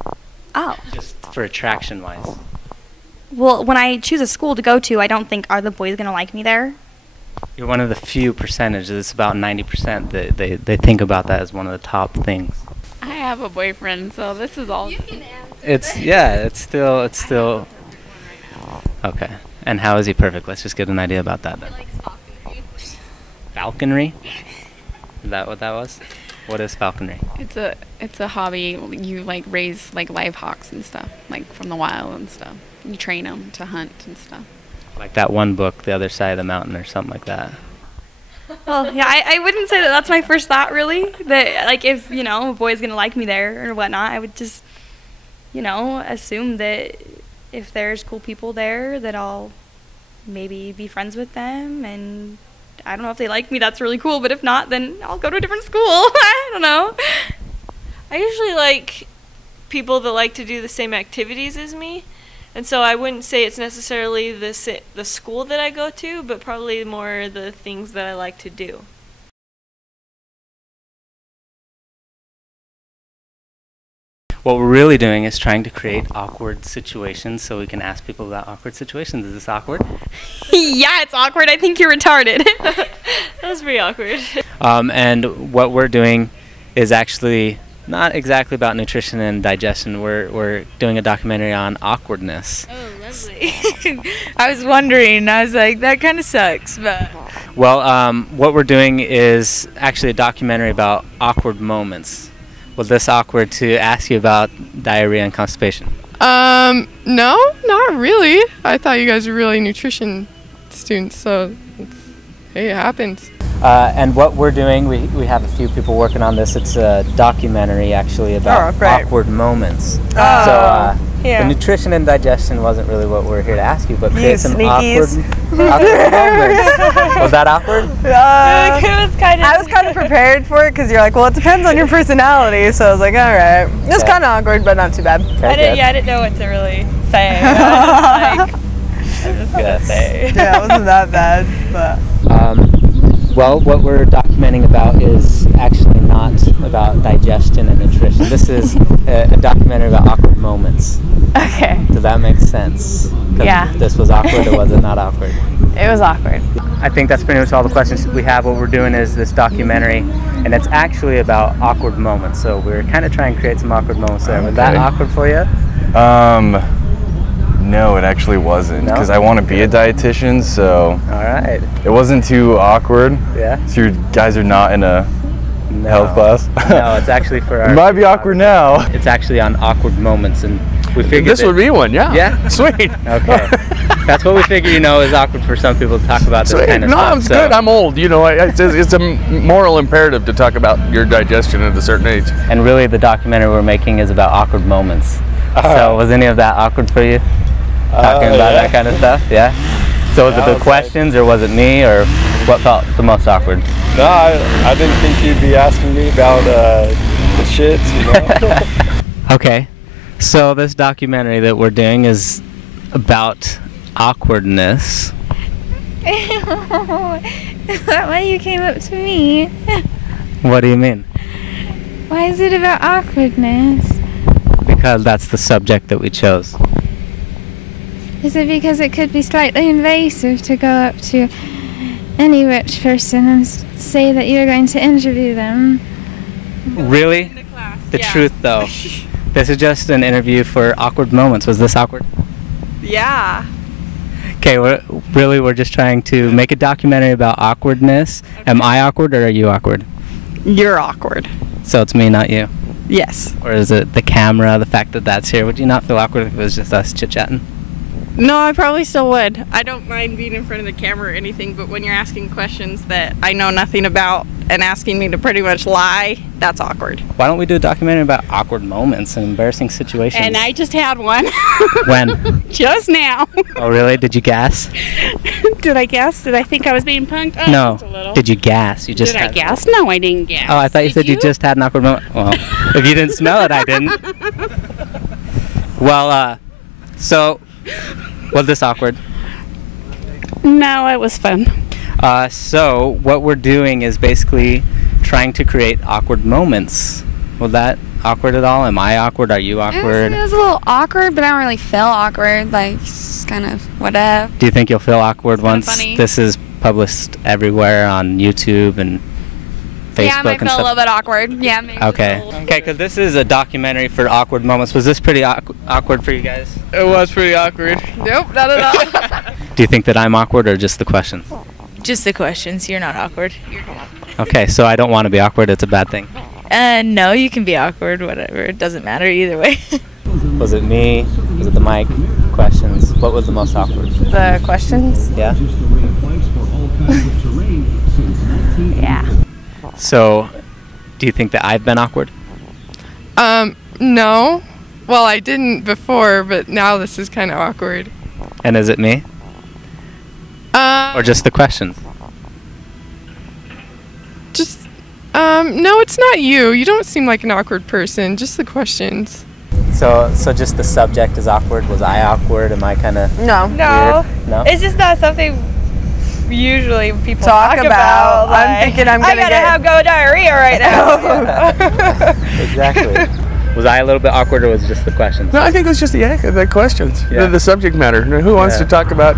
Oh. Just for attraction-wise. Well, when I choose a school to go to, I don't think, are the boys going to like me there? You're one of the few percentages. It's about 90% that they think about that as one of the top things. I have a boyfriend, so this is all. It's still. Okay. And how is he perfect? Let's just get an idea about that then. He likes falconry. Falconry? Is that what that was? What is falconry? It's a hobby. You like raise like live hawks and stuff, like from the wild and stuff. You train them to hunt and stuff. Like that one book, The Other Side of the Mountain, or something like that. Well, yeah, I wouldn't say that that's my first thought, really. That, like, if, you know, a boy's going to like me there or whatnot, I would just, you know, assume that if there's cool people there, that I'll maybe be friends with them. And I don't know if they like me, that's really cool. But if not, then I'll go to a different school. I don't know. I usually like people that like to do the same activities as me. And so I wouldn't say it's necessarily the school that I go to, but probably more the things that I like to do. What we're really doing is trying to create awkward situations so we can ask people about awkward situations. Is this awkward? Yeah, it's awkward. I think you're retarded. That was pretty awkward. And what we're doing is actually not exactly about nutrition and digestion. We're doing a documentary on awkwardness. Oh, lovely. I was wondering. I was like, that kind of sucks, but. Well, what we're doing is actually a documentary about awkward moments. Was this awkward to ask you about diarrhea and constipation? No, not really. I thought you guys were really nutrition students, so hey, it happens. And what we're doing, we have a few people working on this. It's a documentary actually about awkward moments. The nutrition and digestion wasn't really what we're here to ask you, but create some awkward moments. Was that awkward? I was kind of prepared for it because you're like, well, it depends on your personality. So I was like, all right. It was kind of awkward, but not too bad. I didn't know what to really say. I was just gonna say. Yeah, it wasn't that bad, but. Well, what we're documenting about is actually not about digestion and nutrition. This is a documentary about awkward moments. Okay. Does that make sense? Yeah. This was awkward or was it not awkward? It was awkward. I think that's pretty much all the questions we have. What we're doing is this documentary, and it's actually about awkward moments. So we're kind of trying to create some awkward moments there. Was that awkward for you? No, it actually wasn't, because I want to be a dietitian, so alright. It wasn't too awkward. Yeah. So you guys are not in a health class? No, it's actually for our... It might be awkward now. It's actually on awkward moments, and we figured this would be one, yeah. Yeah? Sweet. Okay. That's what we figure, you know, is awkward for some people to talk about this kind of stuff. No, it's good. I'm old. You know, it's a moral imperative to talk about your digestion at a certain age. And really, the documentary we're making is about awkward moments. So was any of that awkward for you? Talking about that kind of stuff, yeah? So was it the questions, or was it me, or what felt the most awkward? No, I didn't think you'd be asking me about the shits, you know? Okay, so this documentary that we're doing is about awkwardness. Is that why you came up to me? What do you mean? Why is it about awkwardness? Because that's the subject that we chose. Is it because it could be slightly invasive to go up to any rich person and say that you're going to interview them? Really? The truth, though. This is just an interview for awkward moments. Was this awkward? Yeah. Okay, we're just trying to make a documentary about awkwardness. Okay. Am I awkward or are you awkward? You're awkward. So it's me, not you? Yes. Or is it the camera, the fact that that's here? Would you not feel awkward if it was just us chit-chatting? No, I probably still would. I don't mind being in front of the camera or anything, but when you're asking questions that I know nothing about and asking me to pretty much lie, that's awkward. Why don't we do a documentary about awkward moments and embarrassing situations? And I just had one. When? Just now. Oh, really? Did you gas? Did I guess? Did I think I was being punked? Oh, no. just a little. Did you gas? You just Did I gas? No, I didn't gas. Oh, I thought you said you just had an awkward moment. Well, if you didn't smell it, I didn't. Well, so... Was this awkward? No, it was fun. So what we're doing is basically trying to create awkward moments. Was that awkward at all? Am I awkward? Are you awkward? It was a little awkward, but I don't really feel awkward. Like, just kind of whatever. Do you think you'll feel awkward once funny. This is published everywhere on YouTube and Facebook yeah, I might and feel stuff? a little bit awkward. Yeah, maybe. Okay. Okay, because this is a documentary for awkward moments. Was this pretty awkward for you guys? It was pretty awkward. Nope, not at all. Do you think that I'm awkward or just the questions? Just the questions. You're not awkward. Okay, so I don't want to be awkward. It's a bad thing. No, you can be awkward. Whatever. It doesn't matter either way. Was it me? Was it the mic? Questions? What was the most awkward? The questions? Yeah. So, do you think that I've been awkward? No. Well, I didn't before, but now this is kind of awkward. And is it me? Or just the questions? No, it's not you. You don't seem like an awkward person. Just the questions. So just the subject is awkward. Was I awkward? Am I kind of No. No. It's just not something usually people Talk about. Like, I'm thinking I'm gonna go diarrhea right now. Exactly. Was I a little bit awkward, or was it just the questions? No, I think it was just the questions. Yeah. The subject matter. Who wants to talk about?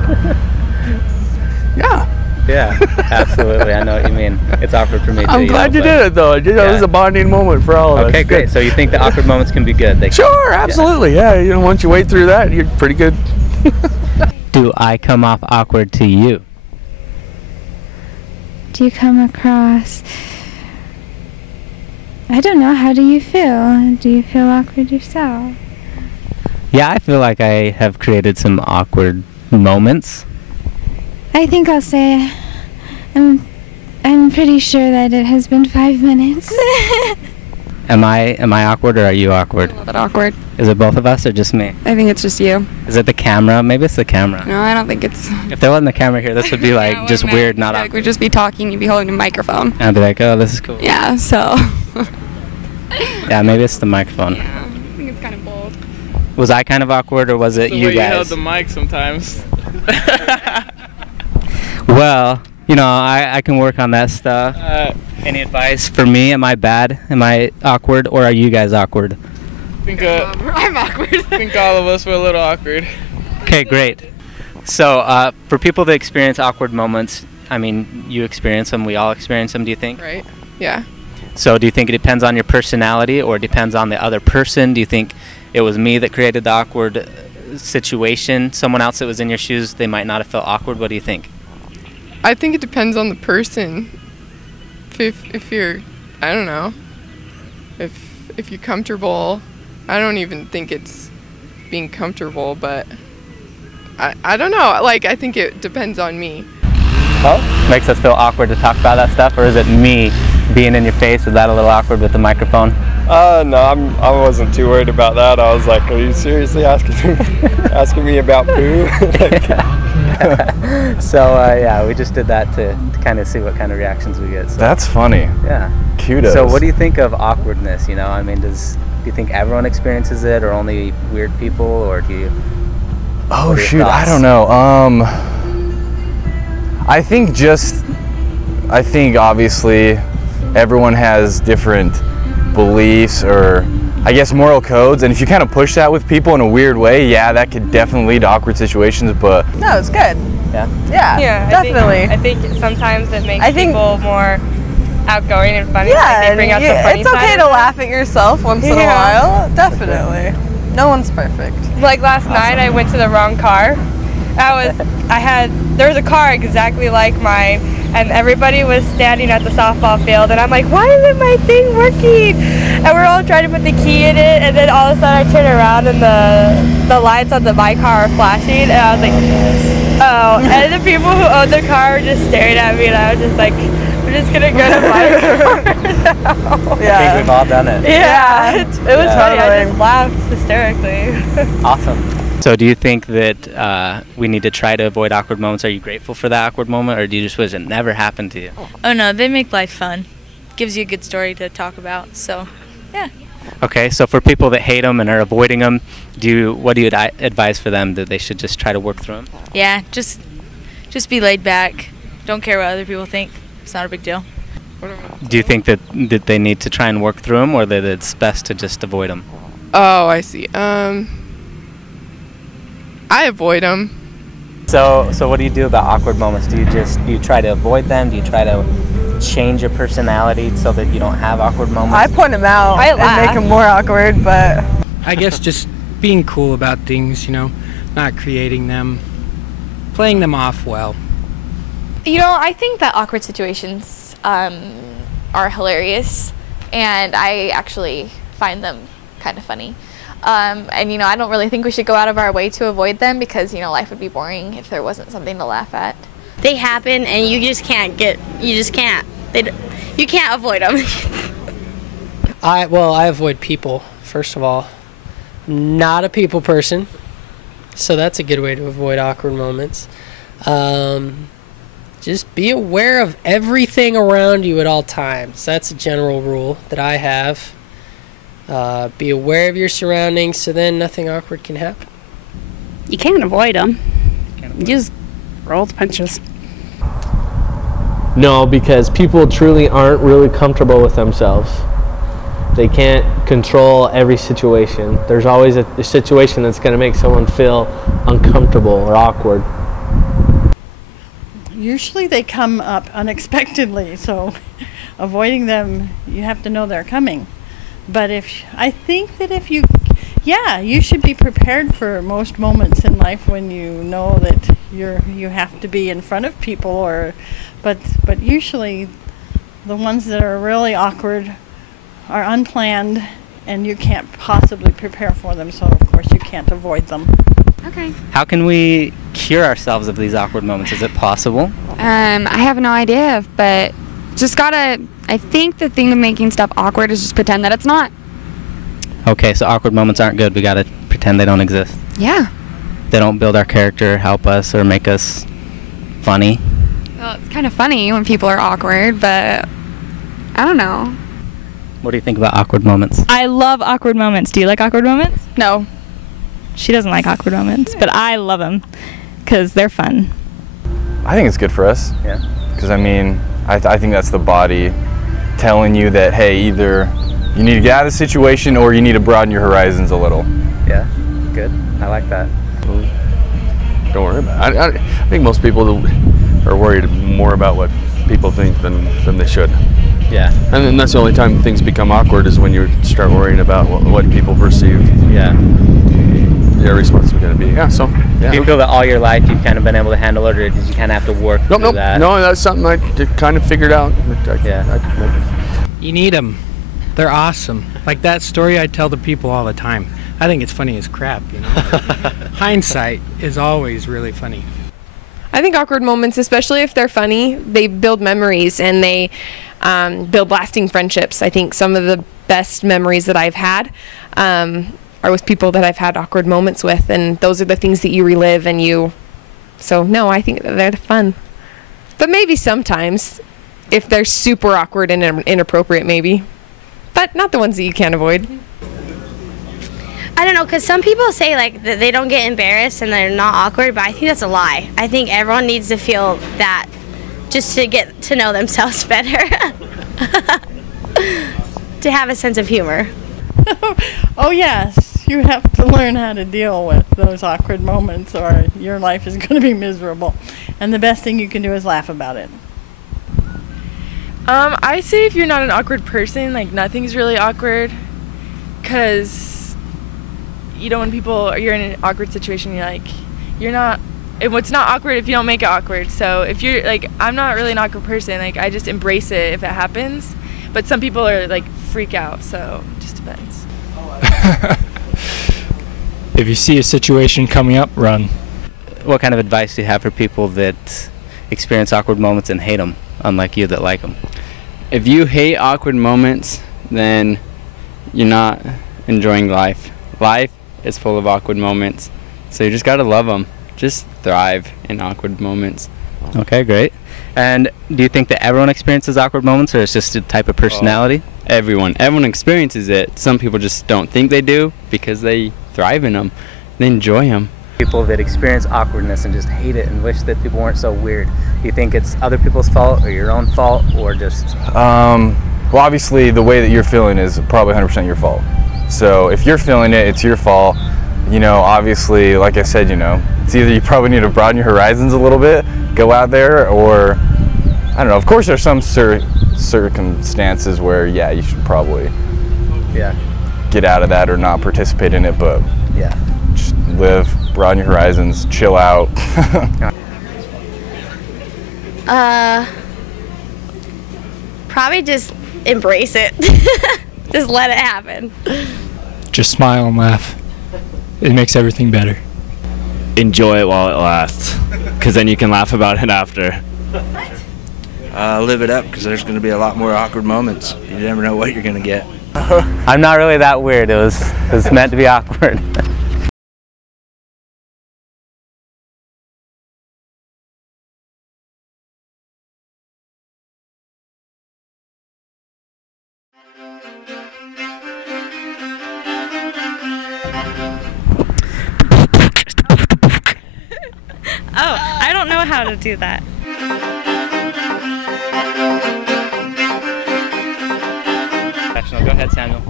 Yeah. Yeah, absolutely. I know what you mean. It's awkward for me too. I'm glad you did it, though. It was a bonding moment for all of us. Okay, great. Good. So you think the awkward moments can be good? Sure, absolutely. Yeah. Once you wade through that, you're pretty good. Do I come off awkward to you? Do you come across... I don't know, how do you feel? Do you feel awkward yourself? Yeah, I feel like I have created some awkward moments. I think I'll say I'm pretty sure that it has been 5 minutes. Am I awkward, or are you awkward? A little bit awkward. Is it both of us or just me? I think it's just you. Is it the camera? Maybe it's the camera. No, I don't think it's... If there wasn't the camera here, this would be like just weird, not awkward. We'd just be talking, you'd be holding a microphone. I'd be like, oh, this is cool. Yeah, so... Yeah, maybe it's the microphone. Yeah, I think it's kind of both. Was I kind of awkward, or was it the you way guys? You held the mic sometimes. Well, I can work on that stuff. Any advice for me? Am I bad? Am I awkward, or are you guys awkward? I think I'm awkward. I think all of us were a little awkward. Okay, great. So, for people that experience awkward moments, I mean, you experience them, we all experience them, do you think? Right. Yeah. So do you think it depends on your personality, or depends on the other person? Do you think it was me that created the awkward situation? Someone else that was in your shoes, they might not have felt awkward? What do you think? I think it depends on the person. If you're, I don't know, if you're comfortable, I don't even think it's being comfortable, but I don't know. Like, I think it depends on me. Oh, makes us feel awkward to talk about that stuff, or is it me being in your face? Is that a little awkward with the microphone? No, I wasn't too worried about that. I was like, are you seriously asking me about poo? So yeah, we just did that to kind of see what kind of reactions we get. So. That's funny. Yeah. Kudos. So what do you think of awkwardness? I mean, do you think everyone experiences it, or only weird people, or do you? Oh shoot, I don't know. I think obviously everyone has different beliefs, or I guess moral codes, and if you kind of push that with people in a weird way, yeah, that could definitely lead to awkward situations. But No, it's good. Yeah. Yeah, definitely. I think sometimes it makes people more outgoing and funny. Like they bring out the funny it's okay side to of it. laugh at yourself once in a while. Definitely. No one's perfect. Like last night, I went to the wrong car. There was a car exactly like mine, and everybody was standing at the softball field, and I'm like, why isn't my thing working? And we're all trying to put the key in it, and then all of a sudden I turn around and the lights on my car are flashing, and I was like, oh. And the people who owned the car were just staring at me, and I was just like, we're just gonna go to my car now. Yeah. I think we've all done it. Yeah, it was funny. I just laughed hysterically. Awesome. So do you think that we need to try to avoid awkward moments? Are you grateful for that awkward moment, or do you just wish it never happened to you? Oh no, they make life fun. Gives you a good story to talk about. So, yeah. Okay, so for people that hate them and are avoiding them, what do you advise for them, that they should just try to work through them? Yeah, just be laid back. Don't care what other people think. It's not a big deal. Do you think that they need to try and work through them, or that it's best to just avoid them? Oh, I see. I avoid them. So what do you do about awkward moments? Do you try to avoid them? Do you try to change your personality so that you don't have awkward moments? I point them out and make them more awkward, but... I guess just being cool about things, not creating them, playing them off well. I think that awkward situations are hilarious, and I actually find them kind of funny. And I don't really think we should go out of our way to avoid them, because life would be boring if there wasn't something to laugh at. They happen, and you just can't. You can't avoid them. I avoid people, first of all. Not a people person, so that's a good way to avoid awkward moments. Just be aware of everything around you at all times. That's a general rule that I have. Be aware of your surroundings, so then nothing awkward can happen. You can't avoid them. You just roll the punches. No, because people truly aren't really comfortable with themselves. They can't control every situation. There's always a situation that's going to make someone feel uncomfortable or awkward. Usually they come up unexpectedly, so avoiding them, you have to know they're coming. But I think that you should be prepared for most moments in life when you know that you have to be in front of people, but usually the ones that are really awkward are unplanned and you can't possibly prepare for them, so of course you can't avoid them. Okay. How can we cure ourselves of these awkward moments? Is it possible? I have no idea, but just gotta, I think the thing of making stuff awkward is just pretend that it's not. Okay, so awkward moments aren't good. We gotta pretend they don't exist. Yeah. They don't build our character, help us, or make us funny. Well, it's kind of funny when people are awkward, but I don't know. What do you think about awkward moments? I love awkward moments. Do you like awkward moments? No. She doesn't like awkward moments, but I love them because they're fun. I think it's good for us. Yeah. Because, I mean, I think that's the body telling you that, hey, either you need to get out of the situation or you need to broaden your horizons a little. Yeah, good. I like that. Don't worry about it. I think most people are worried more about what people think than they should. Yeah. And then that's the only time things become awkward is when you start worrying about what people perceive. Yeah. Your response is going to be, yeah, so. Yeah. Do you feel that all your life you've kind of been able to handle it, or did you kind of have to work through that? No, that's something I kind of figured out. You need them. They're awesome. Like that story I tell to people all the time. I think it's funny as crap, you know. Hindsight is always really funny. I think awkward moments, especially if they're funny, they build memories and they build lasting friendships. I think some of the best memories that I've had are with people that I've had awkward moments with, and those are the things that you relive so no, I think that they're fun. But maybe sometimes, if they're super awkward and inappropriate, maybe. But not the ones that you can't avoid. I don't know, because some people say like that they don't get embarrassed and they're not awkward, but I think that's a lie. I think everyone needs to feel that just to get to know themselves better. To have a sense of humor. Oh yes, you have to learn how to deal with those awkward moments or your life is going to be miserable. And the best thing you can do is laugh about it. I say if you're not an awkward person, like nothing's really awkward, because you know when you're in an awkward situation, you're not, it's not awkward if you don't make it awkward. So if you're like, I'm not really an awkward person, like I just embrace it if it happens, but some people are like freak out, so it just depends. If you see a situation coming up, run. What kind of advice do you have for people that experience awkward moments and hate them, unlike you that like them? If you hate awkward moments, then you're not enjoying life. Life is full of awkward moments, so you just gotta love them. Just thrive in awkward moments. Okay, great. And do you think that everyone experiences awkward moments, or it's just a type of personality? Everyone experiences it. Some people just don't think they do because they thrive in them. They enjoy them. People that experience awkwardness and just hate it and wish that people weren't so weird. Do you think it's other people's fault or your own fault, or just? Well, obviously the way that you're feeling is probably 100% your fault. So if you're feeling it, it's your fault. You know, obviously, like I said, you know, it's either you probably need to broaden your horizons a little bit, go out there, or I don't know. Of course, there's some circumstances where, yeah, you should probably get out of that or not participate in it, but just live, broaden your horizons, chill out. Probably just embrace it. Just let it happen. Just smile and laugh. It makes everything better. Enjoy it while it lasts, because then you can laugh about it after. live it up, because there's going to be a lot more awkward moments. You never know what you're going to get. I'm not really that weird. It was meant to be awkward. Oh, I don't know how to do that. Go ahead, Samuel.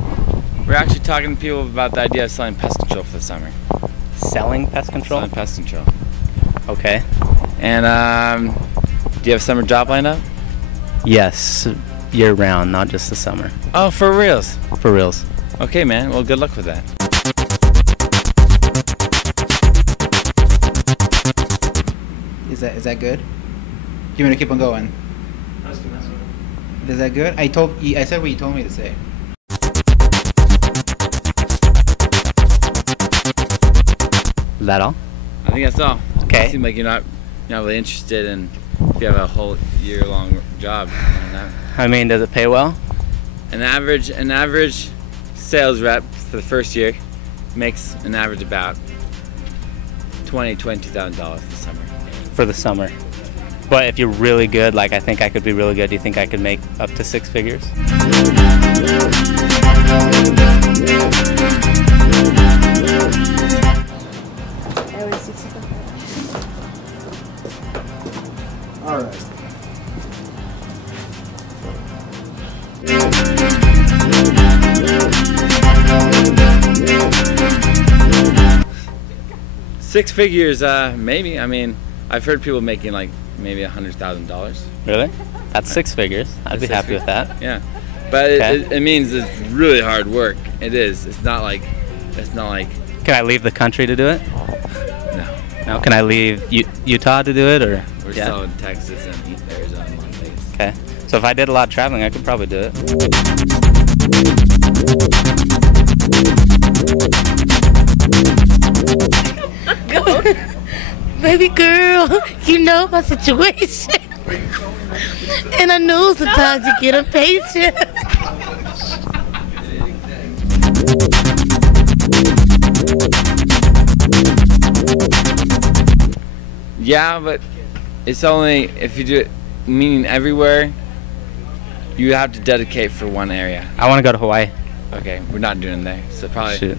We're actually talking to people about the idea of selling pest control for the summer. Selling pest control? Selling pest control. Okay. And do you have a summer job lined up? Yes, year round, not just the summer. Oh, for reals? For reals. Okay, man. Well, good luck with that. Is that good? You want to keep on going? Is that good? I said what you told me to say. Is that all? I think that's all. Okay. It seems like you're not really interested in if you have a whole year-long job. I mean, does it pay well? An average sales rep for the first year makes an average about $22,000 this summer. For the summer. But if you're really good, like I think I could be really good, do you think I could make up to 6 figures? All right. Six figures, maybe. I mean, I've heard people making like maybe $100,000. Really? That's 6 figures. I'd be happy with that. Yeah, but Okay. it means it's really hard work. It is. It's not like. Can I leave the country to do it? No. No. Can I leave Utah to do it, or? We're still in Texas and Arizona and Las Vegas. Okay. So if I did a lot of traveling, I could probably do it. Baby girl, you know my situation. And I know sometimes you get impatient. Yeah, but it's only if you do it, meaning everywhere, you have to dedicate for one area. I want to go to Hawaii. Okay, we're not doing there, so probably. Shoot.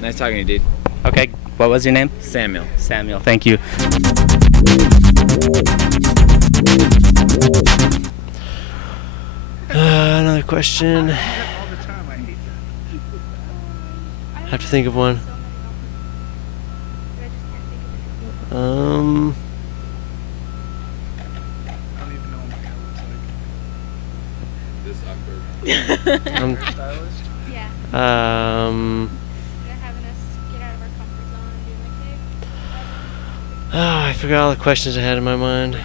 Nice talking to you, dude. Okay, what was your name? Samuel. Samuel, thank you. Another question. Have to think of one. Oh, I forgot all the questions I had in my mind.